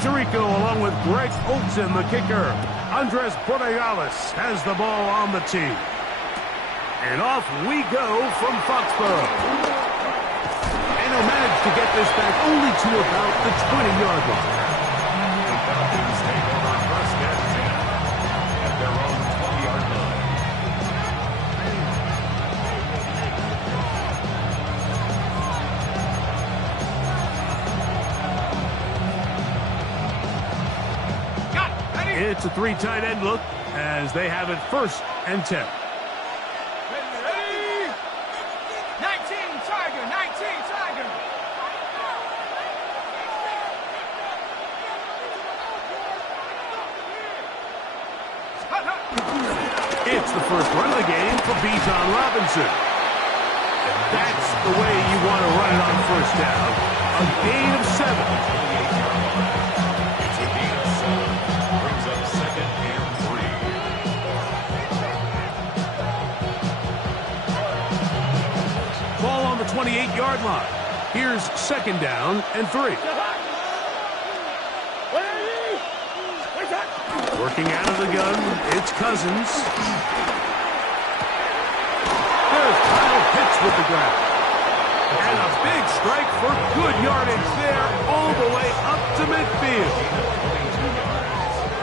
Tirico along with Greg Olsen, the kicker. Andres Borregales has the ball on the tee. And off we go from Foxborough. And he'll manage to get this back only to about the 20-yard line. The Falcons take over first and 10 at their own 20-yard line. It's a three tight end look as they have it first and 10. 19 Tiger. It's the first run of the game for Bijan Robinson. And that's the way you want to run it on first down. A gain of 7. Ball on the 28-yard line. Here's second down and 3. Working out of the gun, it's Cousins. There's Kyle Pitts with the grab. And a big strike for good yardage there all the way up to midfield.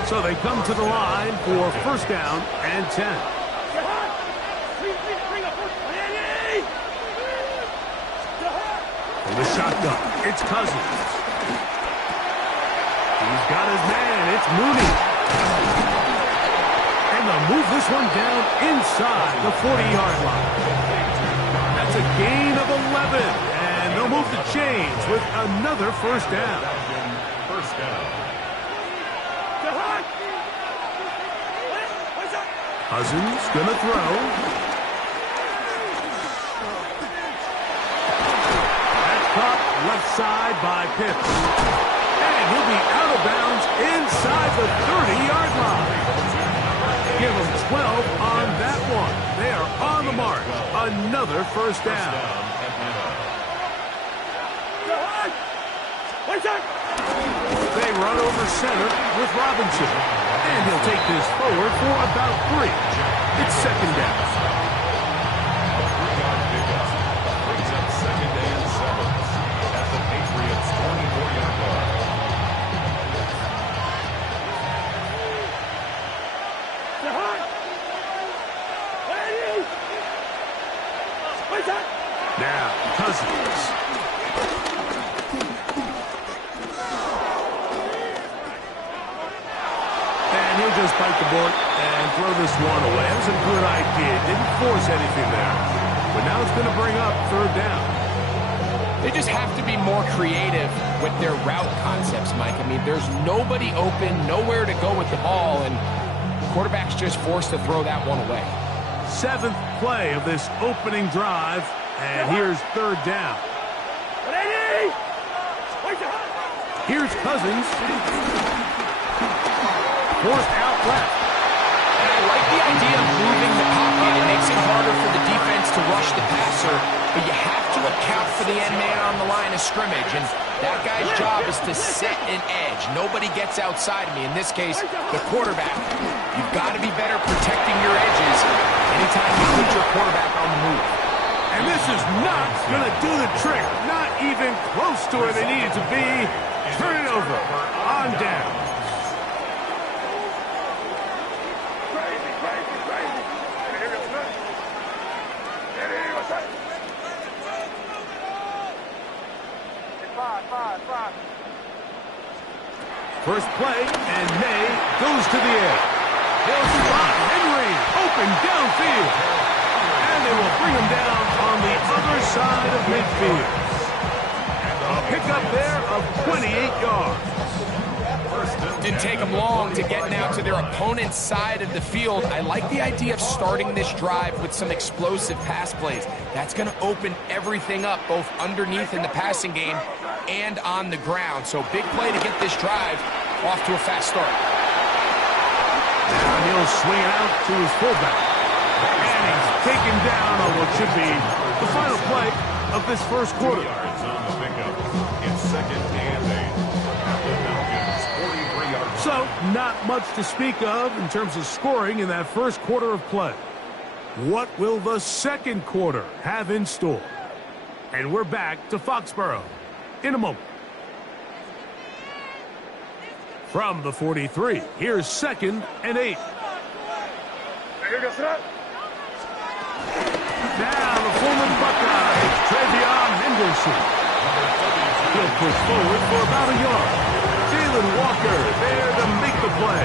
So they come to the line for first down and 10. The shotgun, it's Cousins. He's got his man, it's Mooney. And they'll move this one down inside the 40-yard line. That's a gain of 11, and they'll move the chains with another first down. First down. Cousins gonna throw. Left side by Pitts. And he'll be out of bounds inside the 30-yard line. Give them 12 on that one. They are on the mark. Another first down. They run over center with Robinson. And he'll take this forward for about 3. It's second down. Now, Cousins. And he'll just bite the bullet and throw this one away. That was a good idea. Didn't force anything there. But now it's going to bring up third down. They just have to be more creative with their route concepts, Mike. I mean, there's nobody open, nowhere to go with the ball, and the quarterback's just forced to throw that one away. 7th play of this opening drive. And here's third down. Here's Cousins. Forced out left. And I like the idea of moving the pocket. It makes it harder for the defense to rush the passer, but you have to account for the end man on the line of scrimmage, and that guy's job is to set an edge. Nobody gets outside of me. In this case, the quarterback. You've got to be better protecting your edges anytime you put your quarterback on the move. And this is not going to do the trick. Not even close to where they needed to be. Turn it over. On down. First play, and May goes to the air. He'll spot Henry open downfield. And they will bring him down on the other side of midfield. A pickup there of 28 yards. Didn't take them long to get now to their opponent's side of the field. I like the idea of starting this drive with some explosive pass plays. That's going to open everything up, both underneath in the passing game and on the ground. So big play to get this drive off to a fast start. Now he'll swing it out to his fullback. And he's taken down on what should be the final play of this first quarter. 3 yards on the pickup. It's second and 8 at the Falcons' not much to speak of in terms of scoring in that first quarter of play. What will the second quarter have in store? And we're back to Foxborough in a moment. From the 43, here's 2nd and 8. Now the Pullman Buckeyes, Travion Henderson. He'll push forward for about a yard. Jalen Walker there to make the play.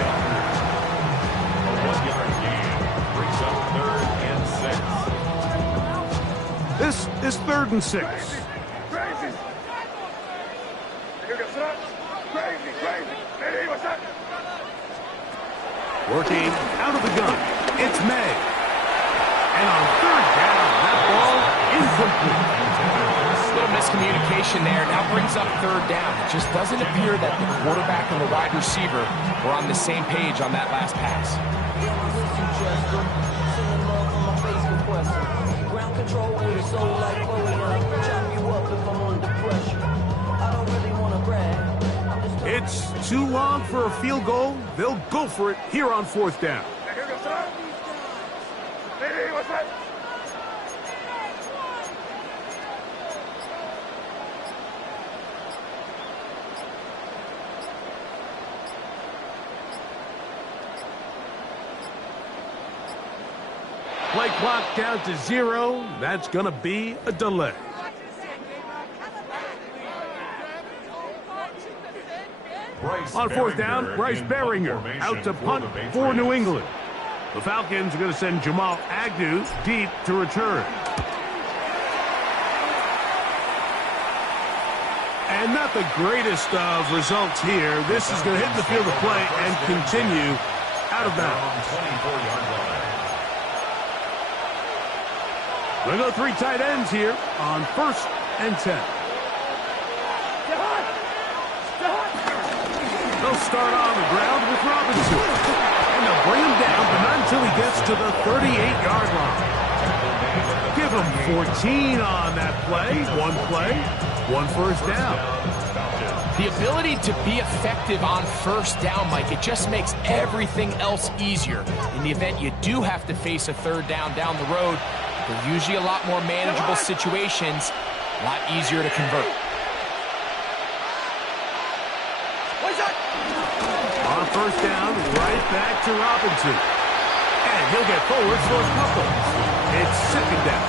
A 1-yard gain brings up 3rd and 6. This is 3rd and 6. Working out of the gun, it's May. And on 3rd down, that ball incomplete. Little miscommunication there. Now brings up 3rd down. It just doesn't appear that the quarterback and the wide receiver were on the same page on that last pass. Ground control with a soul like chop you up if I'm under pressure. I don't really want to brag. It's too long for a field goal. They'll go for it here on 4th down. Play clock down to 0. That's going to be a delay. On 4th down, Bryce Beringer out to punt for New England. The Falcons are going to send Jamal Agnew deep to return. And not the greatest of results here. This is going to hit the field of play and continue out of bounds. We'll go 3 tight ends here on 1st and 10. They'll start on the ground with Robinson. And they'll bring him down, but not until he gets to the 38-yard line. Give him 14 on that play. 1 first down. The ability to be effective on 1st down, Mike, it just makes everything else easier. In the event you do have to face a 3rd down the road, they're usually a lot more manageable situations, a lot easier to convert. On 1st down, right back to Robinson. And he'll get forward for a couple. It's 2nd down.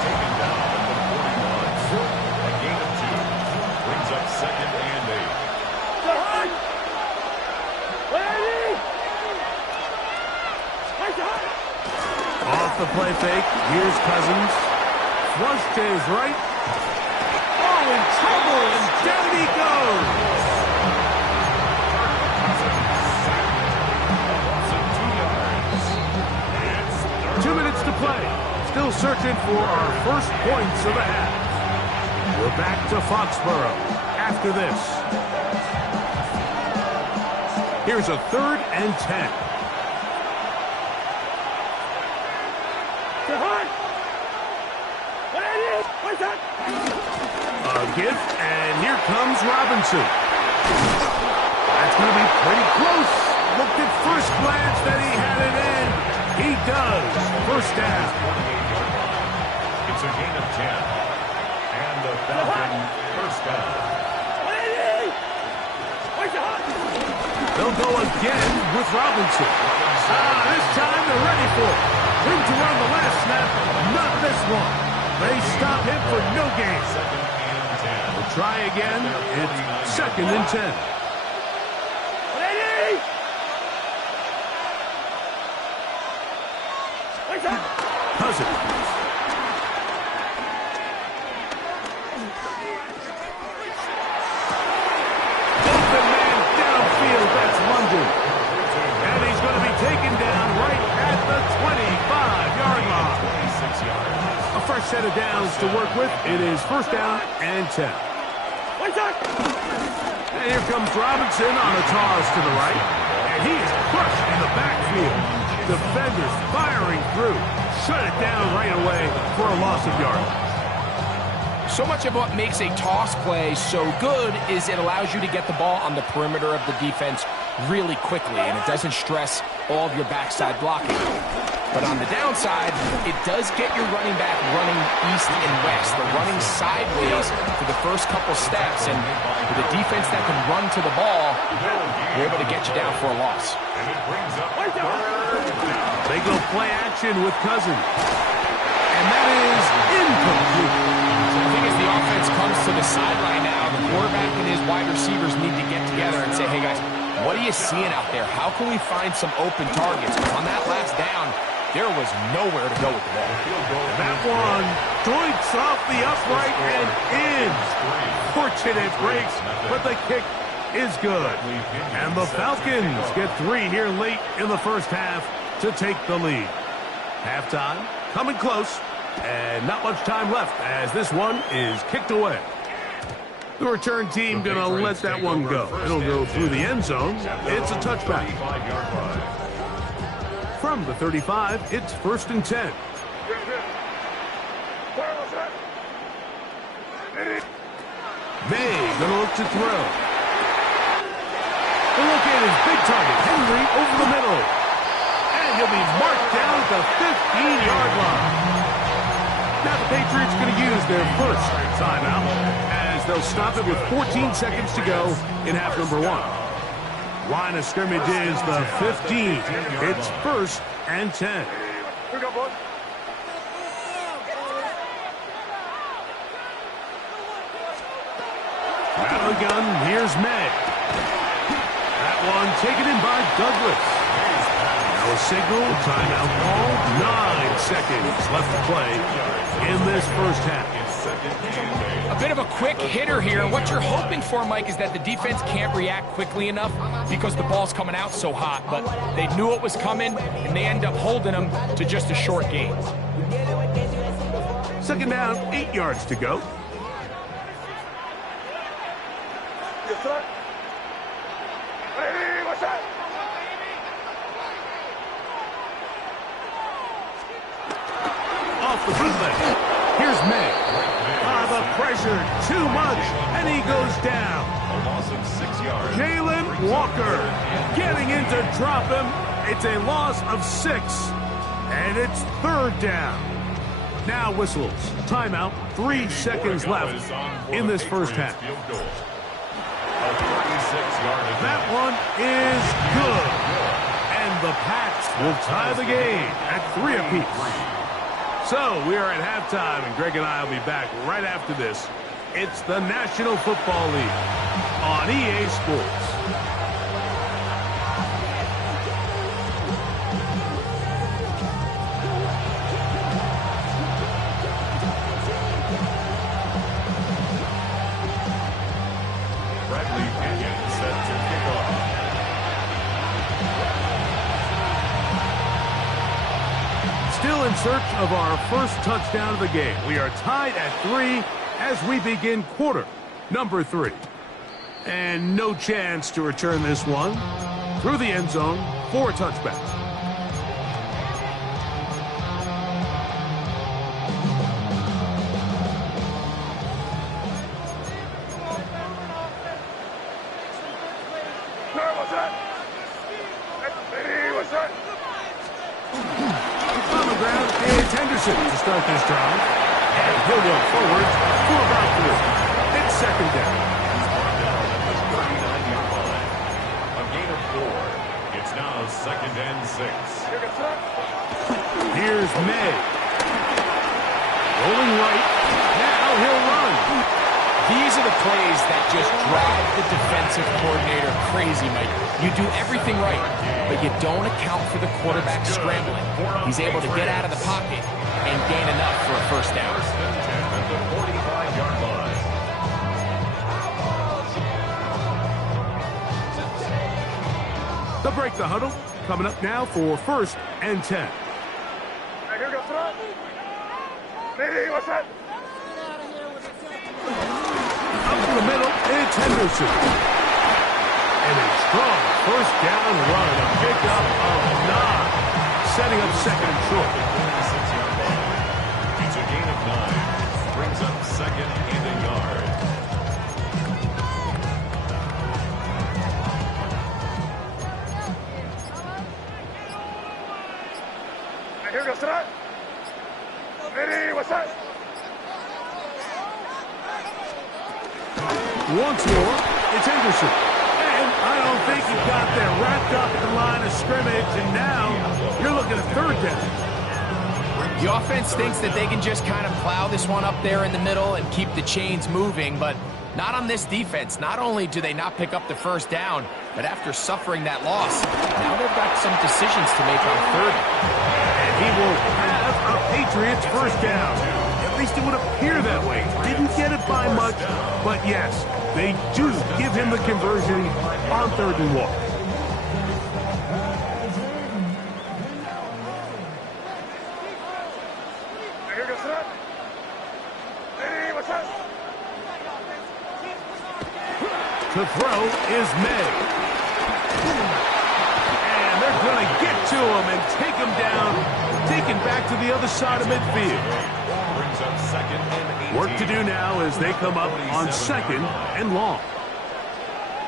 Taken down at the 41. A gain of 2. Brings up 2nd and 8. Off the play fake, here's Cousins. Flush to his right. Oh, in trouble, and down he goes. 2 minutes to play. Still searching for our first points of the half. We're back to Foxborough after this. Here's a 3rd and 10. A gift, and here comes Robinson. That's going to be pretty close. Looked at first glance that he had it in. He does. 1st down. It's a gain of 10. And the Falcon 1st down. They'll go again with Robinson. This time they're ready for it. Room to run the last snap. Not this one. They stop him for no gain. 2nd and 10. We'll try again. It's 2nd and 10. Cousins. Open man downfield. That's London. And he's going to be taken down right at the 25-yard line. 26 yards. A fresh set of downs to work with. It is 1st down and 10. And here comes Robinson on a toss to the right. And he is crushed in the backfield. Defenders firing through. Shut it down right away for a loss of yardage. So much of what makes a toss play so good is it allows you to get the ball on the perimeter of the defense really quickly, and it doesn't stress all of your backside blocking. But on the downside, it does get your running back running east and west. They're running sideways for the first couple steps, and with a defense that can run to the ball, they're able to get you down for a loss. They go play action with Cousins. And that is incomplete. So I think as the offense comes to the sideline now, the quarterback and his wide receivers need to get together and say, hey guys, what are you seeing out there? How can we find some open targets? Because on that last down, there was nowhere to go with the ball. That one doinks off the upright and in. Fortunate breaks, but the kick is good. And the Falcons get 3 here late in the first half to take the lead. Halftime coming close, and not much time left as this one is kicked away. The return team gonna let that one go. It'll go through the end zone. It's a touchback. From the 35, it's 1st and 10. May gonna look to throw. The look in is big target. Henry over the middle. And he'll be marked down at the 15-yard line. Now the Patriots going to use their first timeout as they'll stop it with 14 seconds to go in half number 1. Line of scrimmage is the 15. It's 1st and 10. Out of the gun, here's May. That one taken in by Douglas. Now a signal, timeout ball, 9 seconds left to play in this first half. A bit of a quick hitter here. What you're hoping for, Mike, is that the defense can't react quickly enough because the ball's coming out so hot. But they knew it was coming, and they end up holding them to just a short gain. 2nd down, 8 yards to go. Off the bootleg. Here's May. The pressure, too much, and he goes down. A loss of 6 yards. Jalen Walker getting in to drop him. It's a loss of 6, and it's 3rd down. Now whistles. Timeout, 3 seconds left in this first half. That one is good. And the Pats will tie the game at 3 apiece. So we are at halftime, and Greg and I will be back right after this. It's the National Football League on EA Sports. Bradley Pinion set to kick off. Still in search of our first touchdown of the game. We are tied at 3 as we begin quarter number 3. And no chance to return this one through the end zone for a touchback. On the ground is Henderson to start this drive. And he'll go forward for about 3. It's 2nd down. A gain of 4. It's now 2nd and 6. Here's May. Rolling right. Now he'll run. These are the plays that just drive the defensive coordinator crazy, Mike. You do everything right, but you don't account for the quarterback scrambling. He's able to get out of the pocket and gain enough for a first down. At the 45-yard line. They'll break the huddle. Coming up now for 1st and 10. Up to the middle, it's Henderson. And a strong first down run, a pickup of 9, setting up 2nd and short. It's a gain of 9. Brings up second and a yard. Here goes tonight. Ready, what's that? Once more, it's Henderson. And I don't think he got there wrapped up at the line of scrimmage, and now you're looking at third down. The offense thinks that they can just kind of plow this one up there in the middle and keep the chains moving, but not on this defense. Not only do they not pick up the first down, but after suffering that loss, now they've got some decisions to make on third. And he will have a Patriots first down. At least it would appear that way. Didn't get it by much, but yes, they do give him the conversion on 3rd and 1. Here goes tonight. Ready, what's that? To throw is May. And they're going to get to him and take him down, taken back to the other side of midfield. Brings up second and 18. Work to do now as they come up on 2nd and long.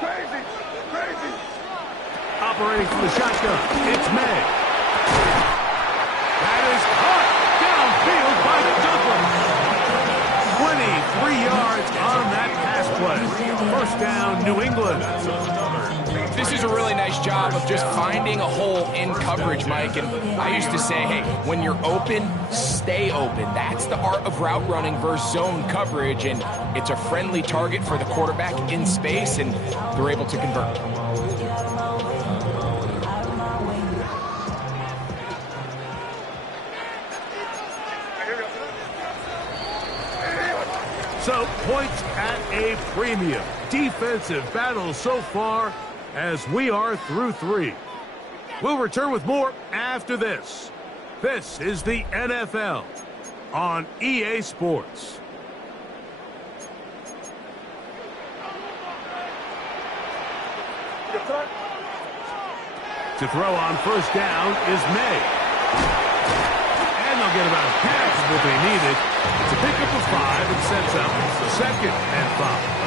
Crazy, crazy. Operating from the shotgun, it's May. That is caught downfield by Douglas. 23 yards on that pass play. First down, New England. This is a really nice job of just finding a hole in coverage, Mike. And I used to say, hey, when you're open, stay open. That's the art of route running versus zone coverage. And it's a friendly target for the quarterback in space, and they're able to convert. So, points at a premium. Defensive battle so far as we are through 3. We'll return with more after this. This is the NFL on EA Sports. To throw on first down is May. And they'll get about half of what they needed. It's a pickup of 5 and sets up 2nd and 5.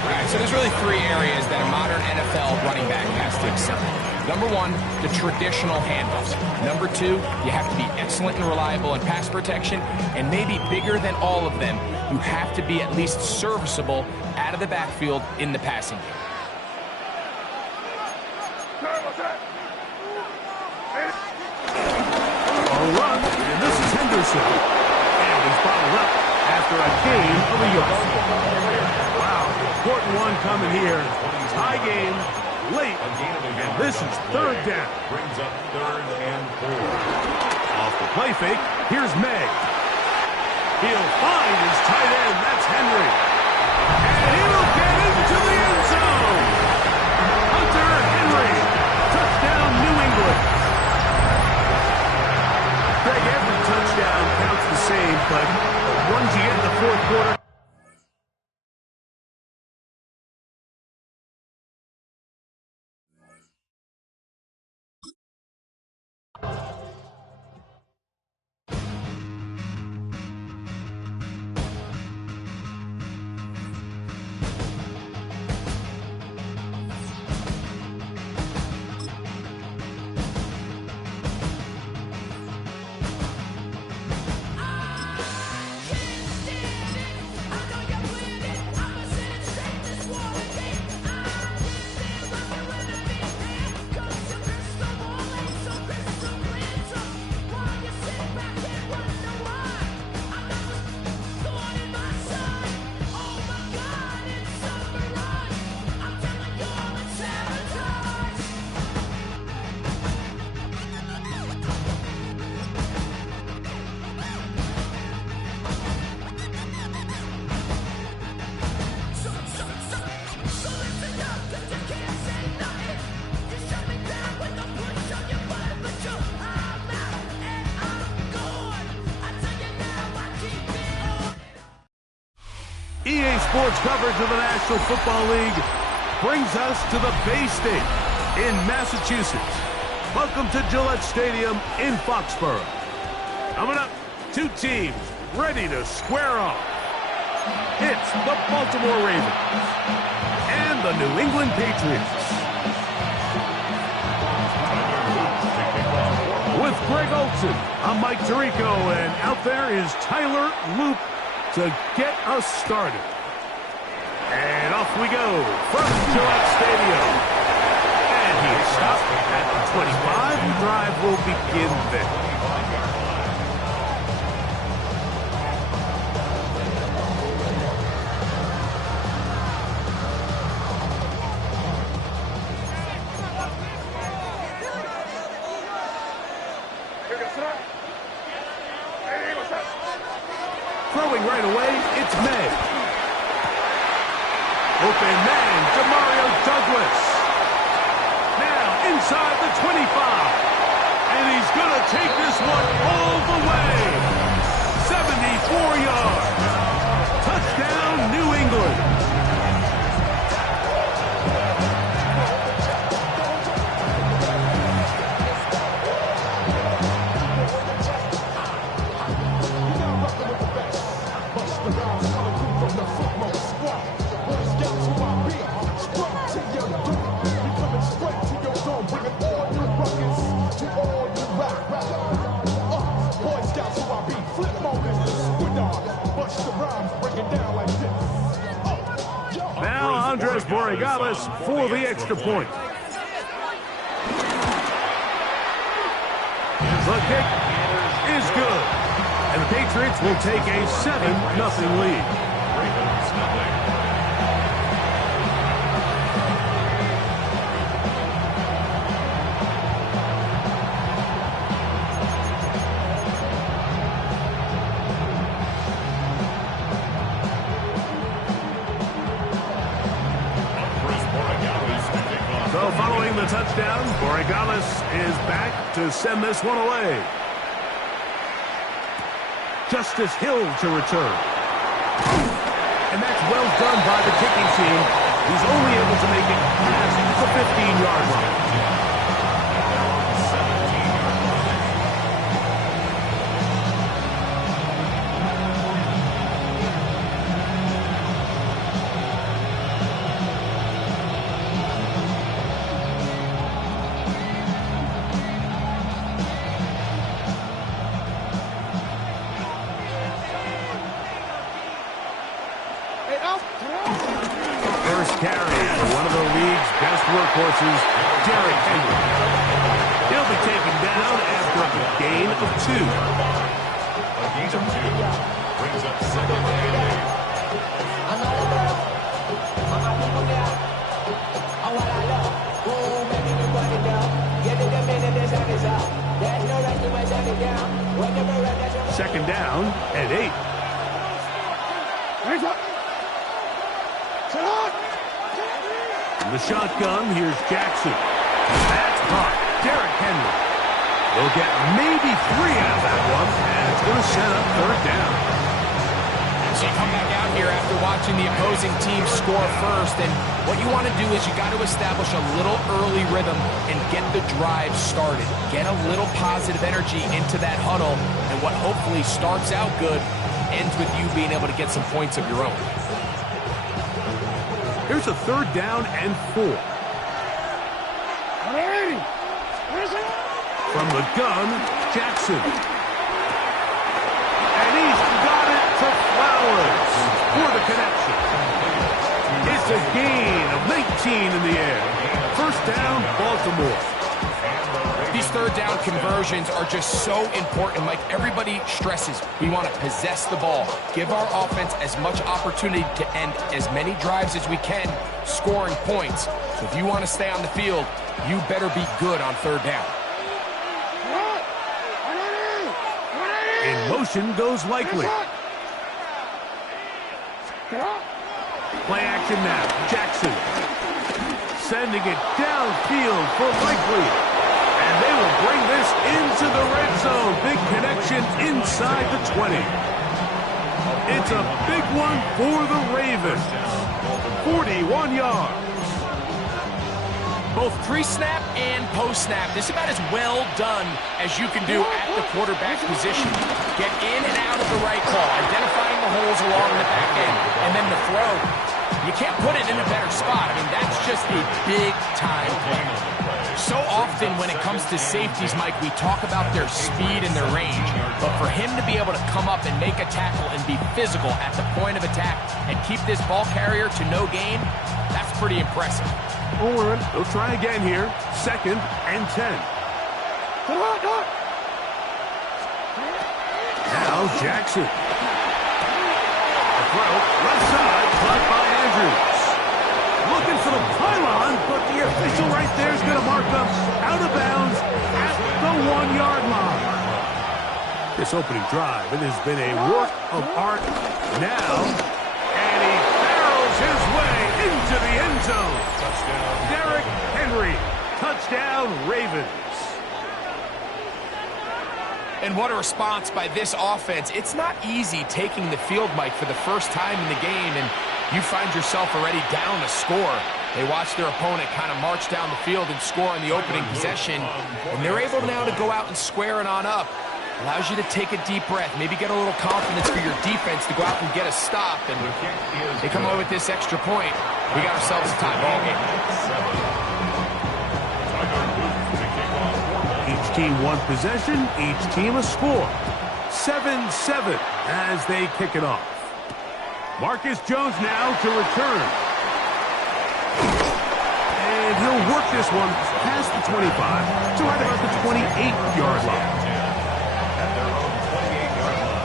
All right, so there's really 3 areas that a modern NFL running back has to excel. Number 1, the traditional handoffs. Number 2, you have to be excellent and reliable in pass protection. And maybe bigger than all of them, you have to be at least serviceable out of the backfield in the passing game. A run, and this is Henderson. And he's bottled up after a gain of a yard. Wow, important one coming here. Tie game, late, and this is 3rd down. Brings up 3rd and 4. Off the play fake, here's May. He'll find his tight end, that's Henry. And he'll get into the end zone. Hunter Henry, touchdown New England. Greg, every touchdown counts the same, but the ones you get in the 4th quarter. EA Sports coverage of the National Football League brings us to the Bay State in Massachusetts. Welcome to Gillette Stadium in Foxborough. Coming up, 2 teams ready to square off. It's the Baltimore Ravens and the New England Patriots. With Greg Olson, I'm Mike Tirico, and out there is Tyler Loop to get us started. And off we go from Gillette Stadium. And he is stopped at the 25. The drive will begin there. Throwing right away, it's May. Open man, Demario Douglas. Now inside the 25. And he's going to take this one all the way. 74 yards. Touchdown, New England. Now Andres Borregales for the extra point. The kick is good. And the Patriots will take a 7-0 lead. So following the touchdown, Borregales is back to send this one away. Justice Hill to return. And that's well done by the kicking team. He's only able to make it past the 15-yard line. First carry for one of the league's best workhorses, Derrick Henry. He'll be taken down after a gain of 2. A gain of 2 brings up second and 8. Second down and 8. In the shotgun, here's Jackson. That's caught. Derrick Henry. They'll get maybe 3 out of that one, and it's going to set up third down. So you come back out here after watching the opposing team score first, and what you want to do is you got to establish a little early rhythm and get the drive started. Get a little positive energy into that huddle, and what hopefully starts out good ends with you being able to get some points of your own. Here's a third down and 4. From the gun, Jackson. And he's got it to Flowers for the connection. It's a gain of 19 in the air. First down, Baltimore. These third down conversions are just so important. Like everybody stresses, we want to possess the ball, give our offense as much opportunity to end as many drives as we can, scoring points. So if you want to stay on the field, you better be good on third down. In motion goes Likely. Play action now. Jackson sending it downfield for Likely. And they will bring this into the red zone. Big connection inside the 20. It's a big one for the Ravens. 41 yards. Both pre-snap and post-snap. This is about as well done as you can do at the quarterback position. Get in and out of the right ball, identifying the holes along the back end, and then the throw. You can't put it in a better spot. I mean, that's just a big-time play. So often when it comes to safeties, Mike, we talk about their speed and their range. But for him to be able to come up and make a tackle and be physical at the point of attack and keep this ball carrier to no gain, that's pretty impressive. Or they'll try again here. 2nd and 10. Now Jackson. The throw, left side, caught by Andrews. Looking for the pylon, but the official right there is going to mark them out of bounds at the 1-yard line. This opening drive, it has been a work of art now, and he barrels his way into the end zone. Touchdown. Derrick Henry, touchdown Ravens. And what a response by this offense. It's not easy taking the field, Mike, for the first time in the game, and you find yourself already down a score. They watch their opponent kind of march down the field and score on the opening possession, and they're able now to go out and square it on up. Allows you to take a deep breath, maybe get a little confidence for your defense to go out and get a stop, and they come away with this extra point. We got ourselves a tie ball game. Each team one possession, each team a score. 7-7 as they kick it off. Marcus Jones now to return. And he'll work this one past the 25 to right about the 28-yard line. At their own 28-yard line.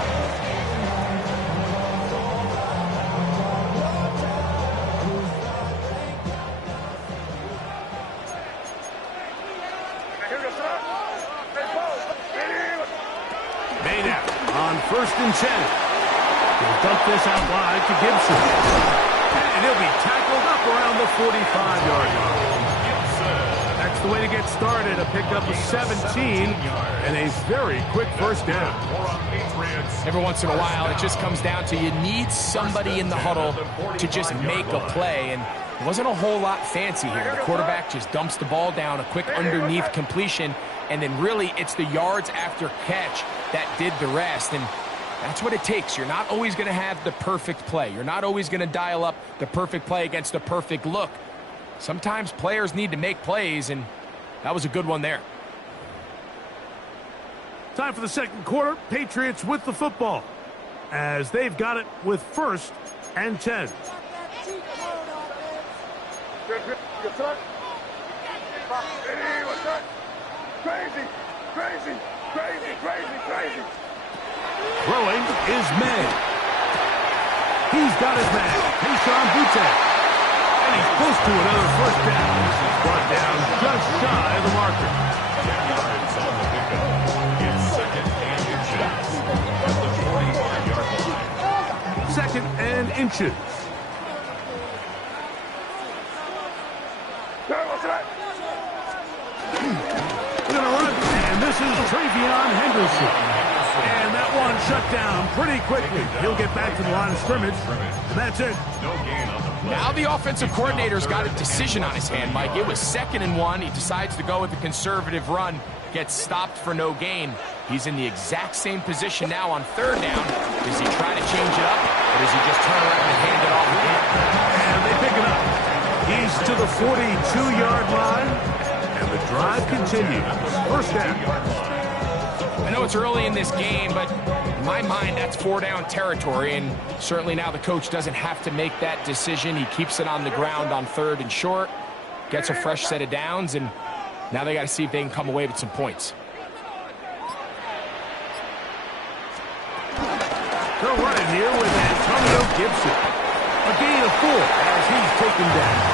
Made out on 1st and 10. He'll dump this out wide to Gibson. And he'll be tackled up around the 45-yard line. That's the way to get started. A pickup of 17 and a very quick first down. Every once in a while, it just comes down to you need somebody in the huddle to just make a play. And it wasn't a whole lot fancy here. The quarterback just dumps the ball down, a quick underneath completion, and then really it's the yards after catch that did the rest. And that's what it takes. You're not always going to have the perfect play. You're not always going to dial up the perfect play against a perfect look. Sometimes players need to make plays, and that was a good one there. Time for the second quarter. Patriots with the football as they've got it with 1st and 10. Crazy. Throwing is May. He's got his man, Keyshawn Boutte. And he's close to another first down. He's brought down just shy of the marker. 10 yards on the pickup. It's 2nd and inches at the 45-yard line. 2nd and inches. We're going to run, and this is Travion Henderson. And that one shut down pretty quickly. He'll get back to the line of scrimmage, and that's it. No gain on the play. Now the offensive coordinator's got a decision on his hand, Mike. It was 2nd and 1. He decides to go with a conservative run, gets stopped for no gain. He's in the exact same position now on 3rd down. Does he try to change it up, or does he just turn around and hand it off again? And they pick it up. He's to the 42-yard line, and the drive continues. First down. I know it's early in this game, but in my mind, that's 4-down territory, and certainly now the coach doesn't have to make that decision. He keeps it on the ground on 3rd and short, gets a fresh set of downs, and now they got to see if they can come away with some points. They're running here with Antonio Gibson. A gain of 4 as he's taken down.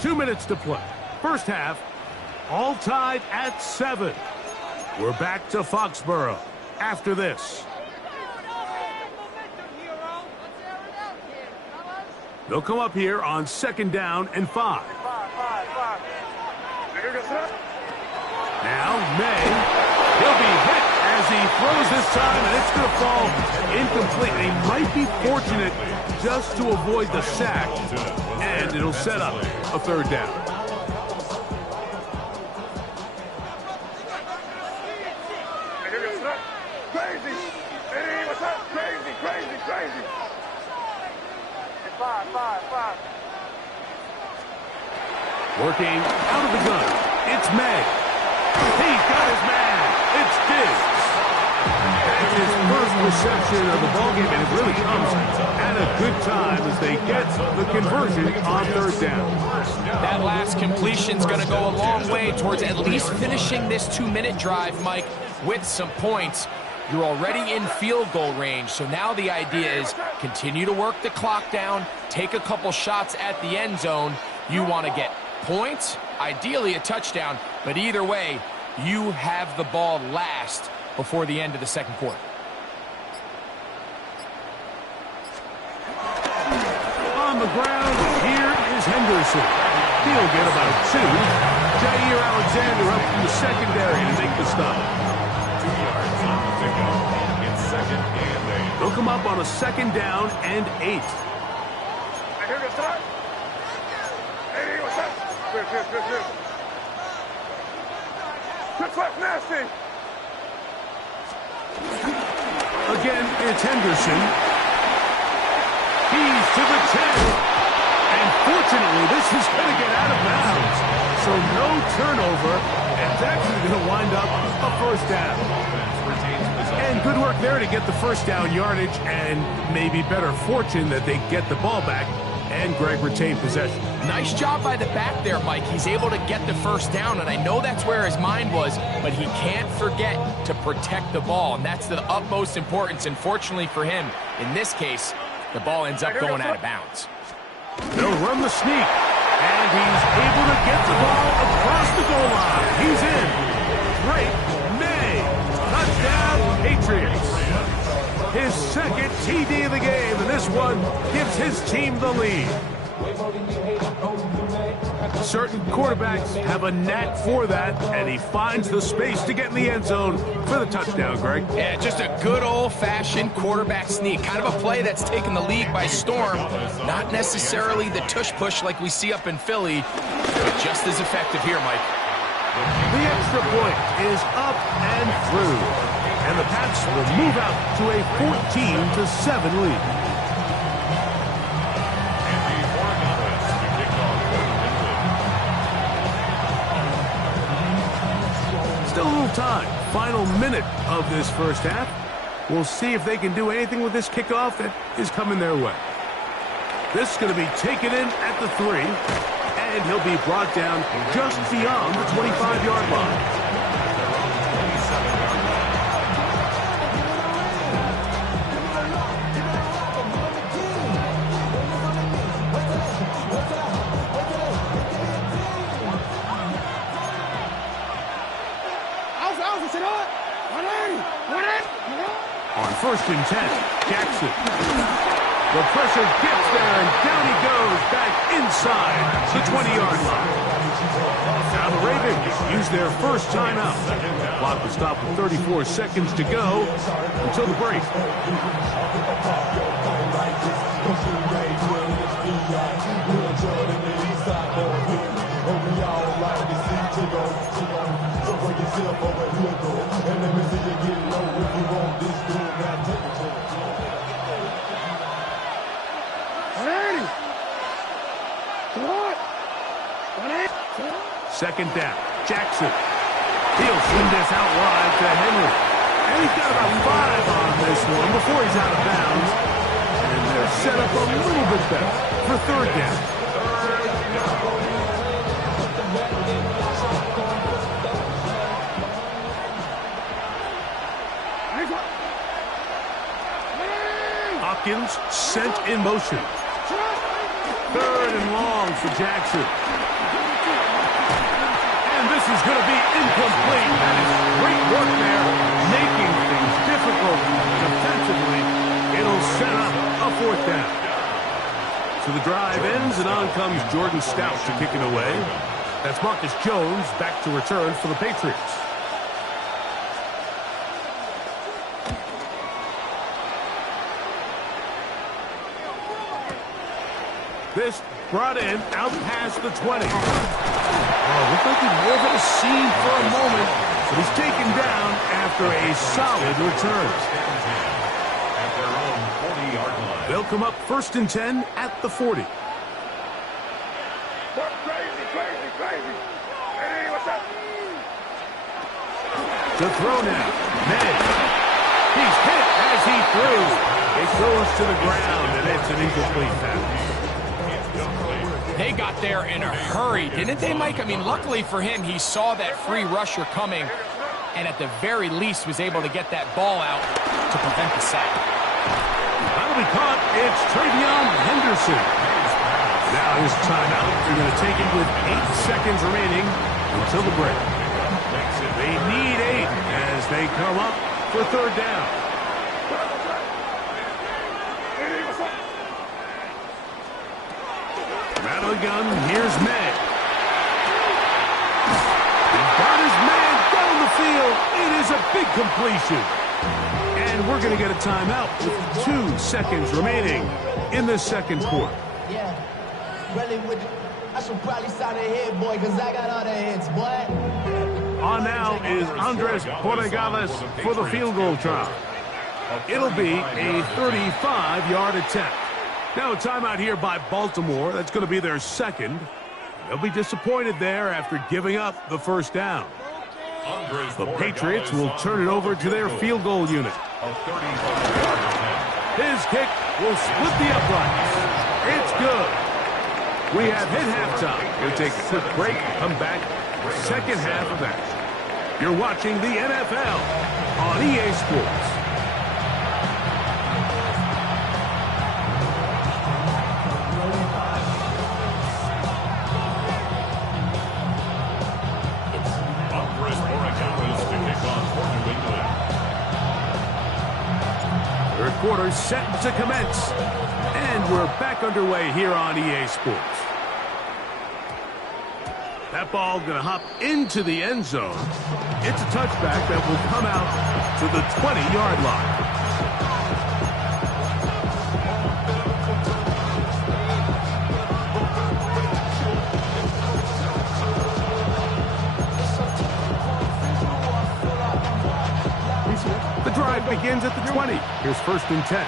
2 minutes to play. First half, all tied at 7. We're back to Foxborough after this. They'll come up here on 2nd down and 5. Now, May. He'll be hit as he throws this time, and it's going to fall incomplete. They might be fortunate just to avoid the sack, and it'll set up a 3rd down. Crazy! Hey, what's up? Crazy, crazy, crazy! 5. Working out of the gun. It's May. He's got his man. It's Diggs. That's his first reception of the ballgame, and it really comes at a good time as they get the conversion on 3rd down. That last completion's going to go a long way towards at least finishing this 2-minute drive, Mike, with some points. You're already in field goal range, so now the idea is continue to work the clock down, take a couple shots at the end zone. You want to get points, ideally a touchdown, but either way, you have the ball last before the end of the 2nd quarter. On the ground, here is Henderson. He'll get about 2. Jair Alexander up from the secondary to make the stop. 2 yards on the pickup. It's 2nd and 8. They'll come up on a 2nd down and 8. Hey, what's up? Good. Quick, nasty! Again, it's Henderson. He's to the 10. And fortunately, this is going to get out of bounds. So no turnover, and it's actually going to wind up a 1st down. And good work there to get the 1st down yardage, and maybe better fortune that they get the ball back, and Greg retained possession. Nice job by the back there, Mike. He's able to get the 1st down, and I know that's where his mind was, but he can't forget to protect the ball, and that's the utmost importance. And fortunately for him, in this case, the ball ends up going out of bounds. They'll run the sneak, and he's able to get the ball across the goal line. He's in. Drake May. Touchdown, Patriots. His 2nd TD of the game, and this one gives his team the lead. Certain quarterbacks have a knack for that, and he finds the space to get in the end zone for the touchdown, Greg. Yeah, just a good old-fashioned quarterback sneak. Kind of a play that's taken the league by storm. Not necessarily the tush-push like we see up in Philly, but just as effective here, Mike. The extra point is up and through, and the Pats will move out to a 14-7 lead. Still a little time. Final minute of this 1st half. We'll see if they can do anything with this kickoff that is coming their way. This is going to be taken in at the 3, and he'll be brought down just beyond the 25-yard line. On 1st and 10, Jackson. The pressure gets there, and down he goes back inside the 20-yard line. Now the Ravens use their 1st timeout. Clock will stop with 34 seconds to go until the break. Second down, Jackson. He'll send this out wide to Henry. And he's got about 5 on this one before he's out of bounds. And they're set up a little bit better for 3rd down. Hopkins sent in motion. 3rd and long for Jackson. And this is going to be incomplete. That is great work there, making things difficult defensively. It'll set up a 4th down. So So the drive ends, and on comes Jordan Stout to kick it away. That's Marcus Jones back to return for the Patriots. This brought in out past the 20. Oh, looked like he was at a seam for a moment, but he's taken down after a solid return. At their own 40-yard line. They'll come up 1st and 10 at the 40. What crazy, crazy, crazy. Hey, what's up? To throw now. May. He's hit as he threw. It goes to the ground, and it's an incomplete pass. They got there in a hurry, didn't they, Mike? I mean, luckily for him, he saw that free rusher coming, and at the very least was able to get that ball out to prevent the sack. That'll be caught. It's Travion Henderson. Now his timeout. They're going to take it with 8 seconds remaining until the break. They need 8 as they come up for 3rd down. Out of the gun, here's May. He's got his man down the field. It is a big completion. And we're going to get a timeout with 2 seconds remaining in the second quarter. Yeah, really would. I should probably sign a head, boy, because I got all the heads, boy. On now is Andres Borregales for the field goal try. It'll be a 35-yard attempt. Now a timeout here by Baltimore. That's going to be their second. They'll be disappointed there after giving up the 1st down. The Patriots will turn it over to their field goal unit. His kick will split the uprights. It's good. We have hit halftime. We'll take a quick break, come back, second half of action. You're watching the NFL on EA Sports. Third quarter set to commence. And we're back underway here on EA Sports. That ball going to hop into the end zone. It's a touchback that will come out to the 20-yard line. The drive begins at the 20. Here's 1st and 10.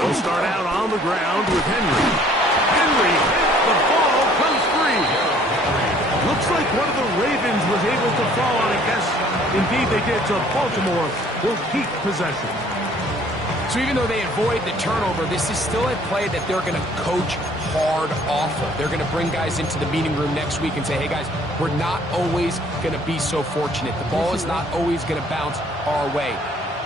They'll start out on the ground with Henry. Henry hit. The ball comes free. Looks like one of the Ravens was able to fall on it. Yes, indeed they did. So Baltimore will keep possession. So even though they avoid the turnover, this is still a play that they're going to coach hard off of. They're going to bring guys into the meeting room next week and say, hey, guys, we're not always going to be so fortunate. The ball is not always going to bounce our way.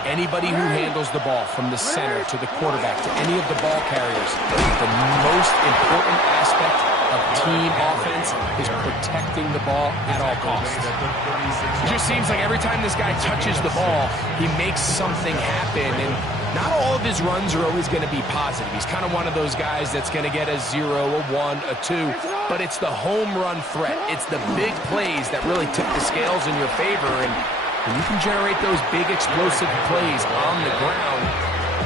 Anybody who handles the ball from the center to the quarterback to any of the ball carriers, the most important aspect of team offense is protecting the ball at all costs. It just seems like every time this guy touches the ball, he makes something happen, and not all of his runs are always going to be positive. He's kind of one of those guys that's going to get a 0, a 1, a 2, but it's the home run threat. It's the big plays that really tip the scales in your favor, and when you can generate those big explosive plays on the ground,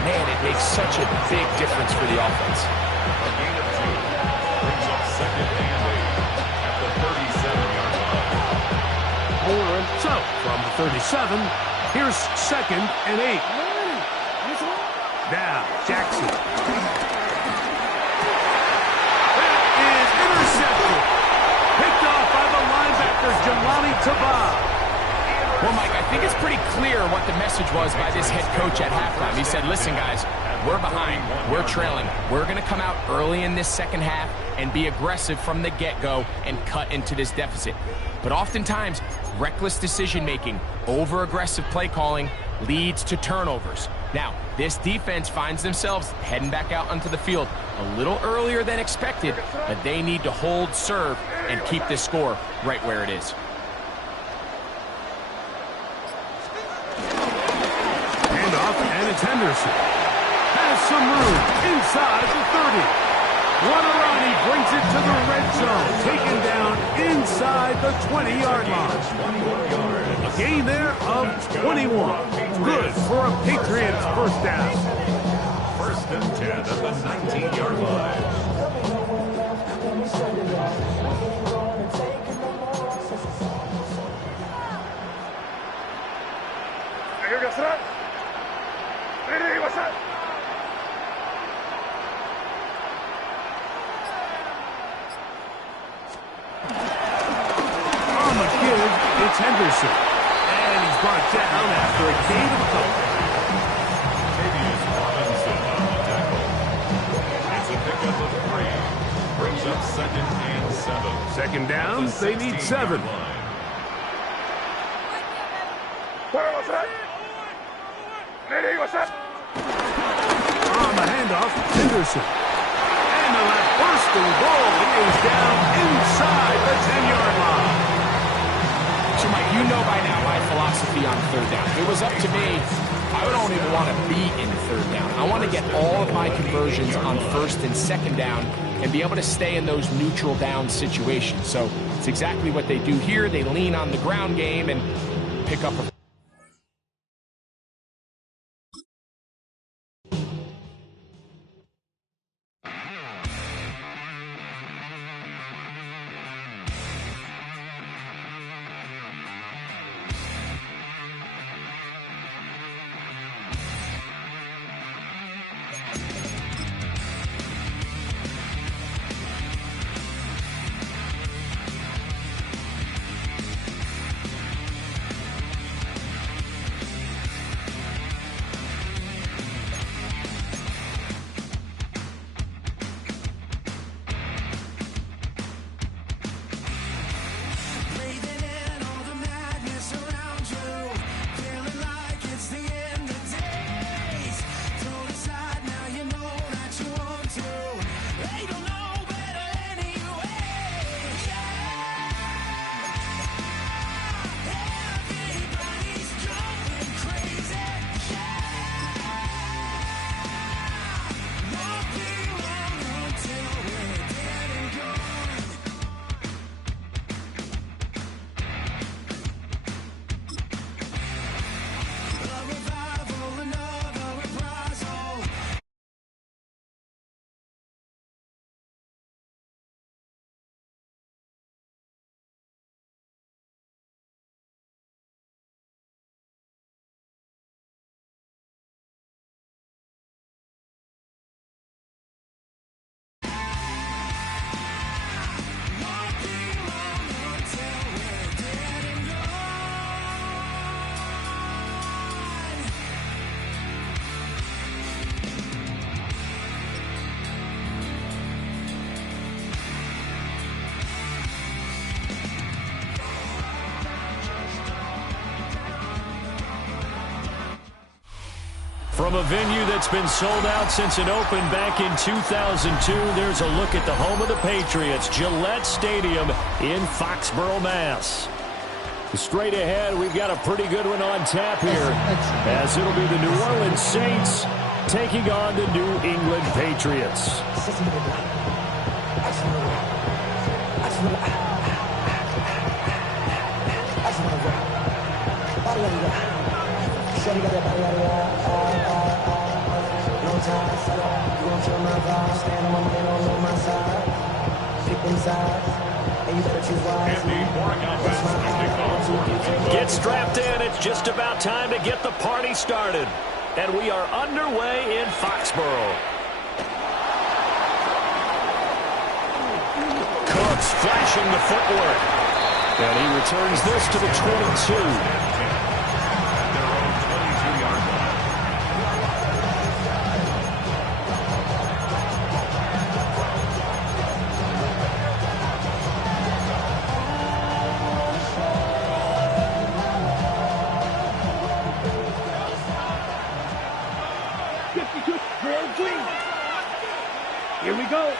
man, it makes such a big difference for the offense. A gain of 2 brings up 2nd and 8 at the 37-yard line. So, from the 37, here's 2nd and 8. Now, Jackson. That is intercepted. Picked off by the linebacker, Jelani Tabah. Well, Mike, I think it's pretty clear what the message was by this head coach at halftime. He said, listen, guys, we're behind. We're trailing. We're going to come out early in this second half and be aggressive from the get-go and cut into this deficit. But oftentimes, reckless decision-making, over-aggressive play calling leads to turnovers. Now, this defense finds themselves heading back out onto the field a little earlier than expected, but they need to hold serve and keep this score right where it is. it's Henderson. Has some room inside the 30. Guarani brings it to the red zone, taken down inside the 20-yard line. A gain there of 21. Good for a Patriots first down. First and 10 at the 19-yard line. On the give, it's Henderson. And he's brought down after a gain of a couple. It's a pickup of 3. Brings up 2nd and 7. Second down, they need 7. On the handoff, Henderson. And on that first and goal, he is down inside the 10-yard line. So, Mike, you know by now my philosophy on third down. If it was up to me, I don't even want to be in third down. I want to get all of my conversions on first and second down and be able to stay in those neutral down situations. So it's exactly what they do here. They lean on the ground game and pick up a From a venue that's been sold out since it opened back in 2002, there's a look at the home of the Patriots, Gillette Stadium in Foxborough, Mass. Straight ahead, we've got a pretty good one on tap here, as it'll be the New Orleans Saints taking on the New England Patriots. Get strapped in. It's just about time to get the party started. And we are underway in Foxborough. Cooks flashing the footwork. And he returns this to the 22.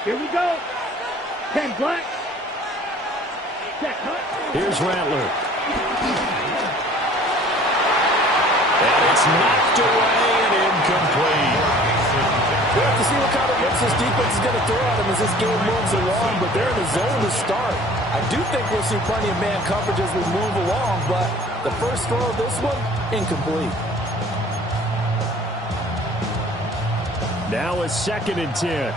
Here we go. 10 black. Here's Rattler. And it's knocked away and incomplete. We have to see what kind of looks this defense is going to throw at him as this game moves along, but they're in the zone to start. I do think we'll see plenty of man coverage as we move along, but the first throw of this one, incomplete. Now a 2nd and 10.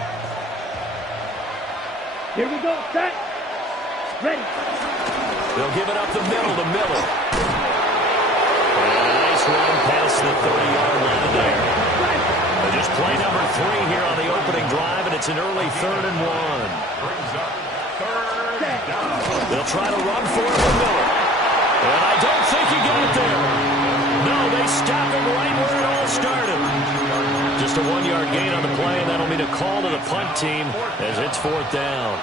Here we go. Set. Ready. They'll give it up the middle to Miller. And a nice run past the 30-yard line there. Just play number 3 here on the opening drive, and it's an early 3rd and 1. Brings up 3rd down. They'll try to run for it with Miller. And I don't think he got it there. No, they stop him right where it all started. Just a 1-yard gain on the play, and that'll mean a call to the punt team as it's 4th down.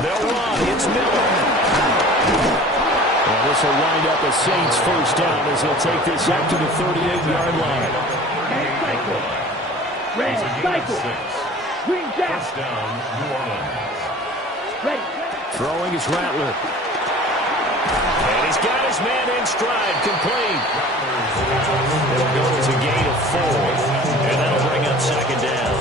They'll run. It's Miller. And this will wind up a Saints first down as they'll take this up to the 38-yard line. Red cycle. Green down. First down, New Orleans. Ready. Throwing is Rattler. And he's got his man in stride, complete. It'll go as a gain of 4. And that'll bring up 2nd down.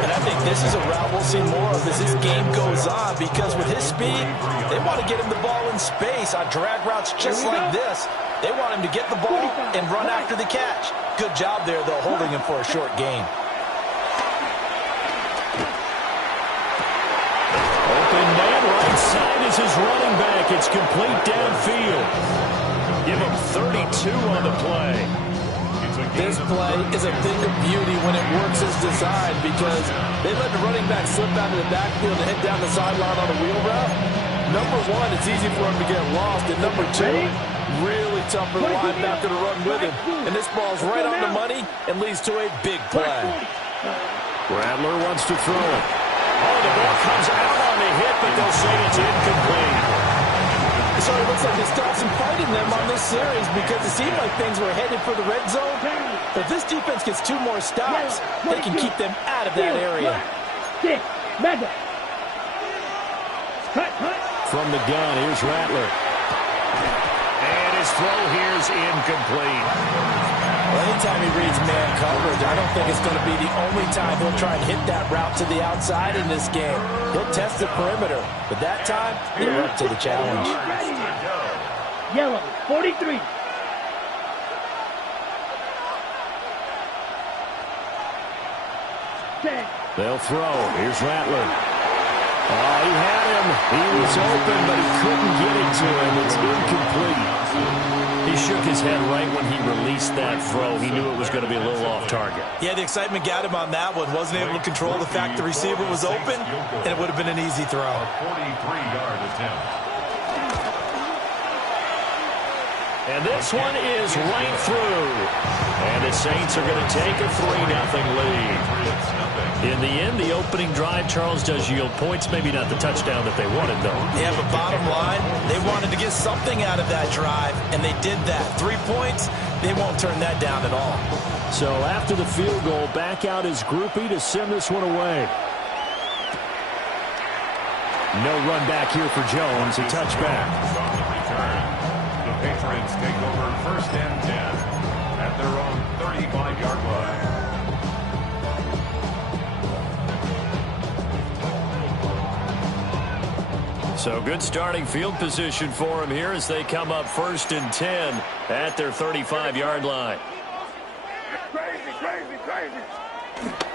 And I think this is a route we'll see more of as this game goes on, because with his speed, they want to get him the ball in space on drag routes just like this. They want him to get the ball and run after the catch. Good job there, though, holding him for a short gain. Open man right side is his running back. It's complete downfield. Give him 32 on the play. This play is a thing of beauty when it works as designed, because they let the running back slip out of the backfield and head down the sideline on a wheel route. Number 1, it's easy for him to get lost. And number 2, really tough for the linebacker to run with him. And this ball's right on the money and leads to a big play. Rattler wants to throw it. Oh, the ball comes out on the hit, but they'll say it's incomplete. So it looks like they stopped some fight in them on this series, because it seemed like things were headed for the red zone. But if this defense gets 2 more stops, they can keep them out of that area. From the gun, here's Rattler. And his throw here is incomplete. Well, anytime he reads man coverage, I don't think it's going to be the only time he'll try and hit that route to the outside in this game. He'll test the perimeter, but that time, they're up to the challenge. Yellow, 43. They'll throw. Here's Rattler. Oh, he had him. He was open, but he couldn't get it to him. It's incomplete. He shook his head right when he released that throw. He knew it was going to be a little off target. Yeah, the excitement got him on that one. Wasn't able to control the fact the receiver was open, and it would have been an easy throw. 43-yard attempt. And this one is right through. And the Saints are going to take a 3-0 lead. In the end, the opening drive, Charles, does yield points. Maybe not the touchdown that they wanted, though. Yeah, but bottom line, they wanted to get something out of that drive, and they did that. 3 points, they won't turn that down at all. So after the field goal, back out is Groupie to send this one away. No run back here for Jones. A touchback. On the return, the Patriots take over 1st and 10 at their own 35-yard line. So good starting field position for him here as they come up 1st and 10 at their 35-yard line. Crazy.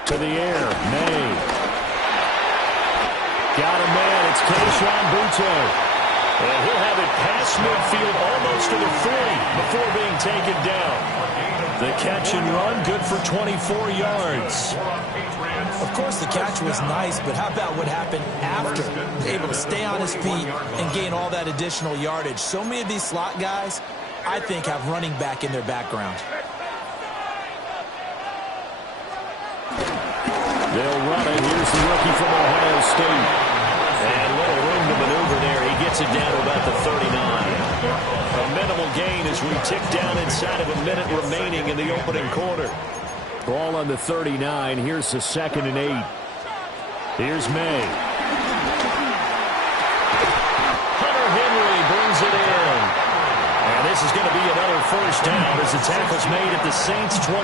To the air, May. Got a man, it's Kayshon Boutte. And he'll have it past midfield almost to the 30 before being taken down. The catch and run, good for 24 yards. Of course, the catch was nice, but how about what happened after? Able to stay on his feet and gain all that additional yardage. So many of these slot guys, I think, have running back in their background. They'll run it. Here's the rookie from Ohio State. And little room to good maneuver there. He gets it down to about the 39. A minimal gain as we tick down inside of a minute remaining in the opening quarter. Ball on the 39. Here's the 2nd and 8. Here's May. Hunter Henry brings it in. And this is going to be another first down as the tackle's made at the Saints 23.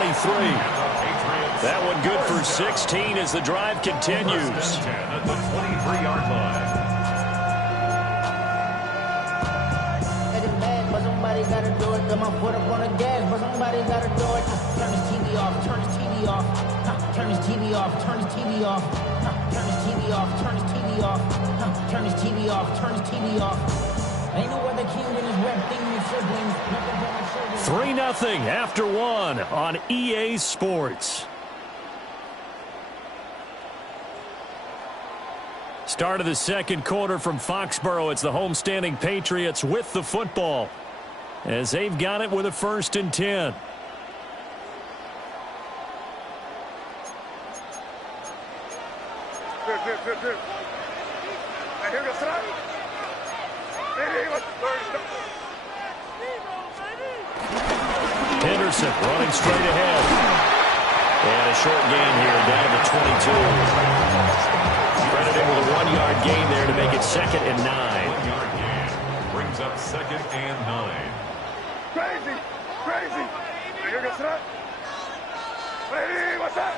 That one good for 16 as the drive continues. At the 23-yard line. Getting mad, but somebody gotta do it. Got my foot up on the gas, but somebody gotta do it. Turn his TV off, turn his TV off. Turn his TV off, turn his TV off. Turn his TV off, turn his TV off. Turn his TV off, turn his TV off. Ain't no other king than his rep thing with siblings. Nothing but my children. 3-0 after 1 on EA Sports. Start of the second quarter from Foxborough. It's the homestanding Patriots with the football as they've got it with a 1st and 10. Good. Now here goes tonight. Henderson running straight ahead. And a short gain here down to the 22. Credited with a 1-yard gain there to make it 2nd and 9. 1-yard gain brings up 2nd and 9. Crazy. Now here goes tonight. Hey, what's that?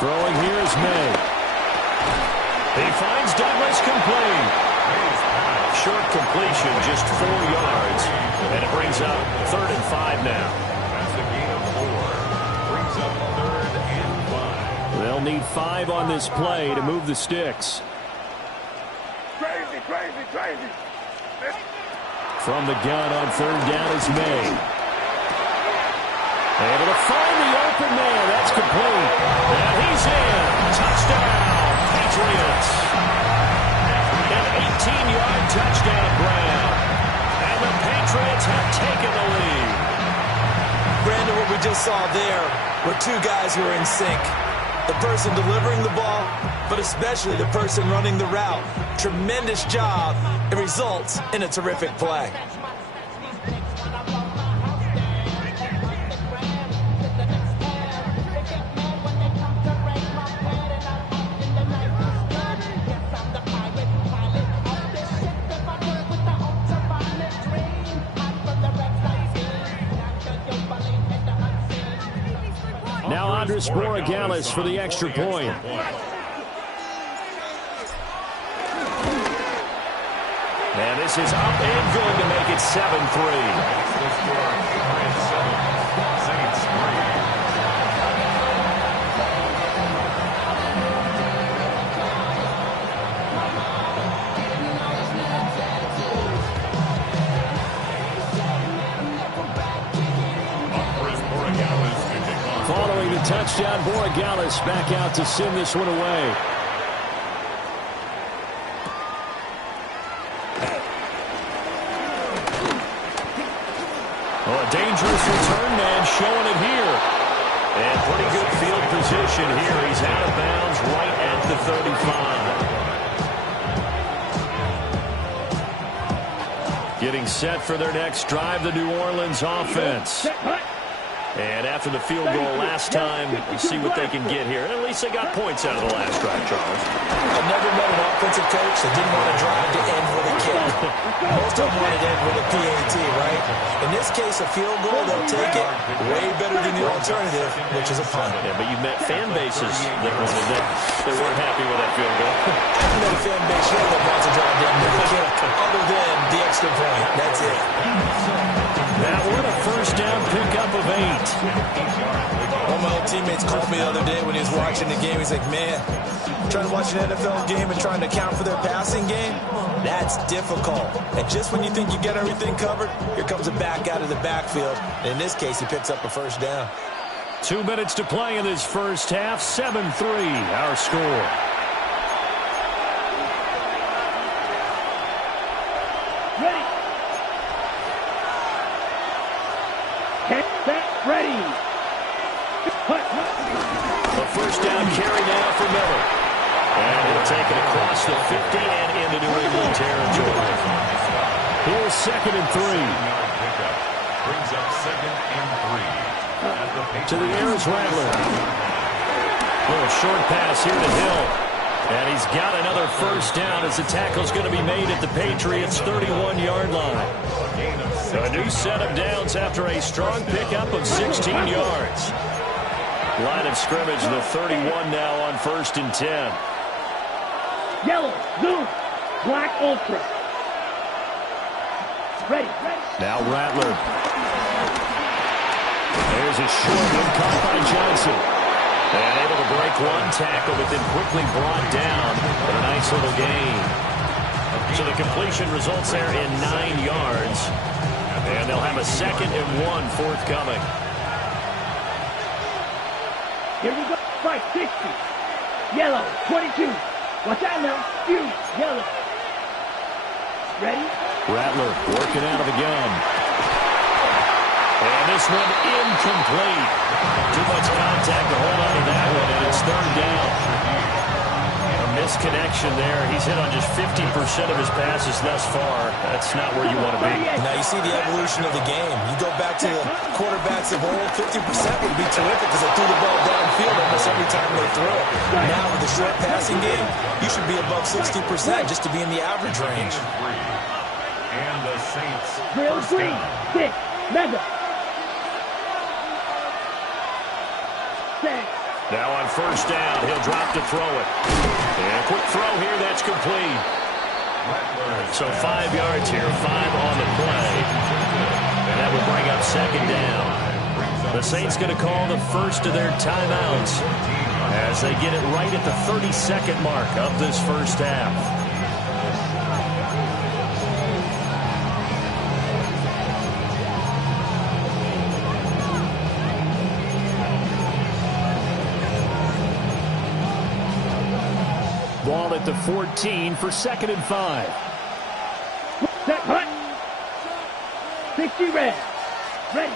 Throwing here is May. He finds Douglas complete. Short completion, just 4 yards. And it brings up 3rd and 5 now. That's a gain of 4. Brings up 3rd and 5. They'll need 5 on this play to move the sticks. Crazy. From the gun on 3rd down is May. Able to find the open man. That's complete. And he's in. Touchdown, Patriots. An 18-yard touchdown grab. And the Patriots have taken the lead. Brandon, what we just saw there were 2 guys who are in sync. The person delivering the ball, but especially the person running the route. Tremendous job. It results in a terrific play. Now Andres Borregales for the extra point. And this is up and good to make it 7-3. Following the touchdown, Borregales back out to send this one away. Oh, a dangerous return man showing it here. And pretty good field position here. He's out of bounds right at the 35. Getting set for their next drive, the New Orleans offense. And after the field goal last time, see what they can get here. And at least they got points out of the last drive, Charles. I've never met an offensive coach that didn't want to drive to end with a kick. Most of them wanted to end with a PAT, right? In this case, a field goal, they'll take it. Way better than the alternative, which is a punt. Yeah, but you've met fan bases that wanted that. They weren't happy with that field goal. I haven't met a fan base yet that wants to drive down with a kick, other than the extra point. That's it. That one a first down pickup of 8. One of my old teammates called me the other day when he was watching the game. He's like, man, trying to watch an NFL game and trying to account for their passing game, that's difficult. And just when you think you get everything covered, here comes a back out of the backfield. And in this case, he picks up a first down. 2 minutes to play in this first half. 7-3, our score. Ready. Set, ready. A first down carry now for Miller. And he'll take it across the 50 and into New England territory. Here's 2nd and 3. Brings up 2nd and 3. To the air is Rattler. Little short pass here to Hill. And he's got another first down as the tackle's going to be made at the Patriots' 31-yard line. A new set of downs after a strong pickup of 16 yards. Line of scrimmage, the 31 now on 1st and 10. Yellow, zoom, black, ultra. Ready. Now Rattler. There's a short one caught by Johnson. And able to break one tackle, but then quickly brought down. But a nice little gain. So the completion results there in 9 yards. And they'll have a 2nd and 1 forthcoming. Here we go. Right, 60. Yellow, 22. Watch out now. Huge, yellow. Ready? Rattler working out of the gun. And this one incomplete. Too much contact to hold on to that one, and it's 3rd down. A misconnection there. He's hit on just 50% of his passes thus far. That's not where you want to be. Now you see the evolution of the game. You go back to the quarterbacks of old, 50% would be terrific because they threw the ball downfield almost every time they throw it. Now with the short passing game, you should be above 60% just to be in the average range. And the Saints. Drill green, 6, mega. Now on 1st down, he'll drop to throw it. And a quick throw here, that's complete. So 5 yards here, 5 on the play. And that would bring up 2nd down. The Saints going to call the first of their timeouts as they get it right at the 32nd mark of this first half. Ball at the 14 for 2nd and 5. Set, hut. 60 red. Ready.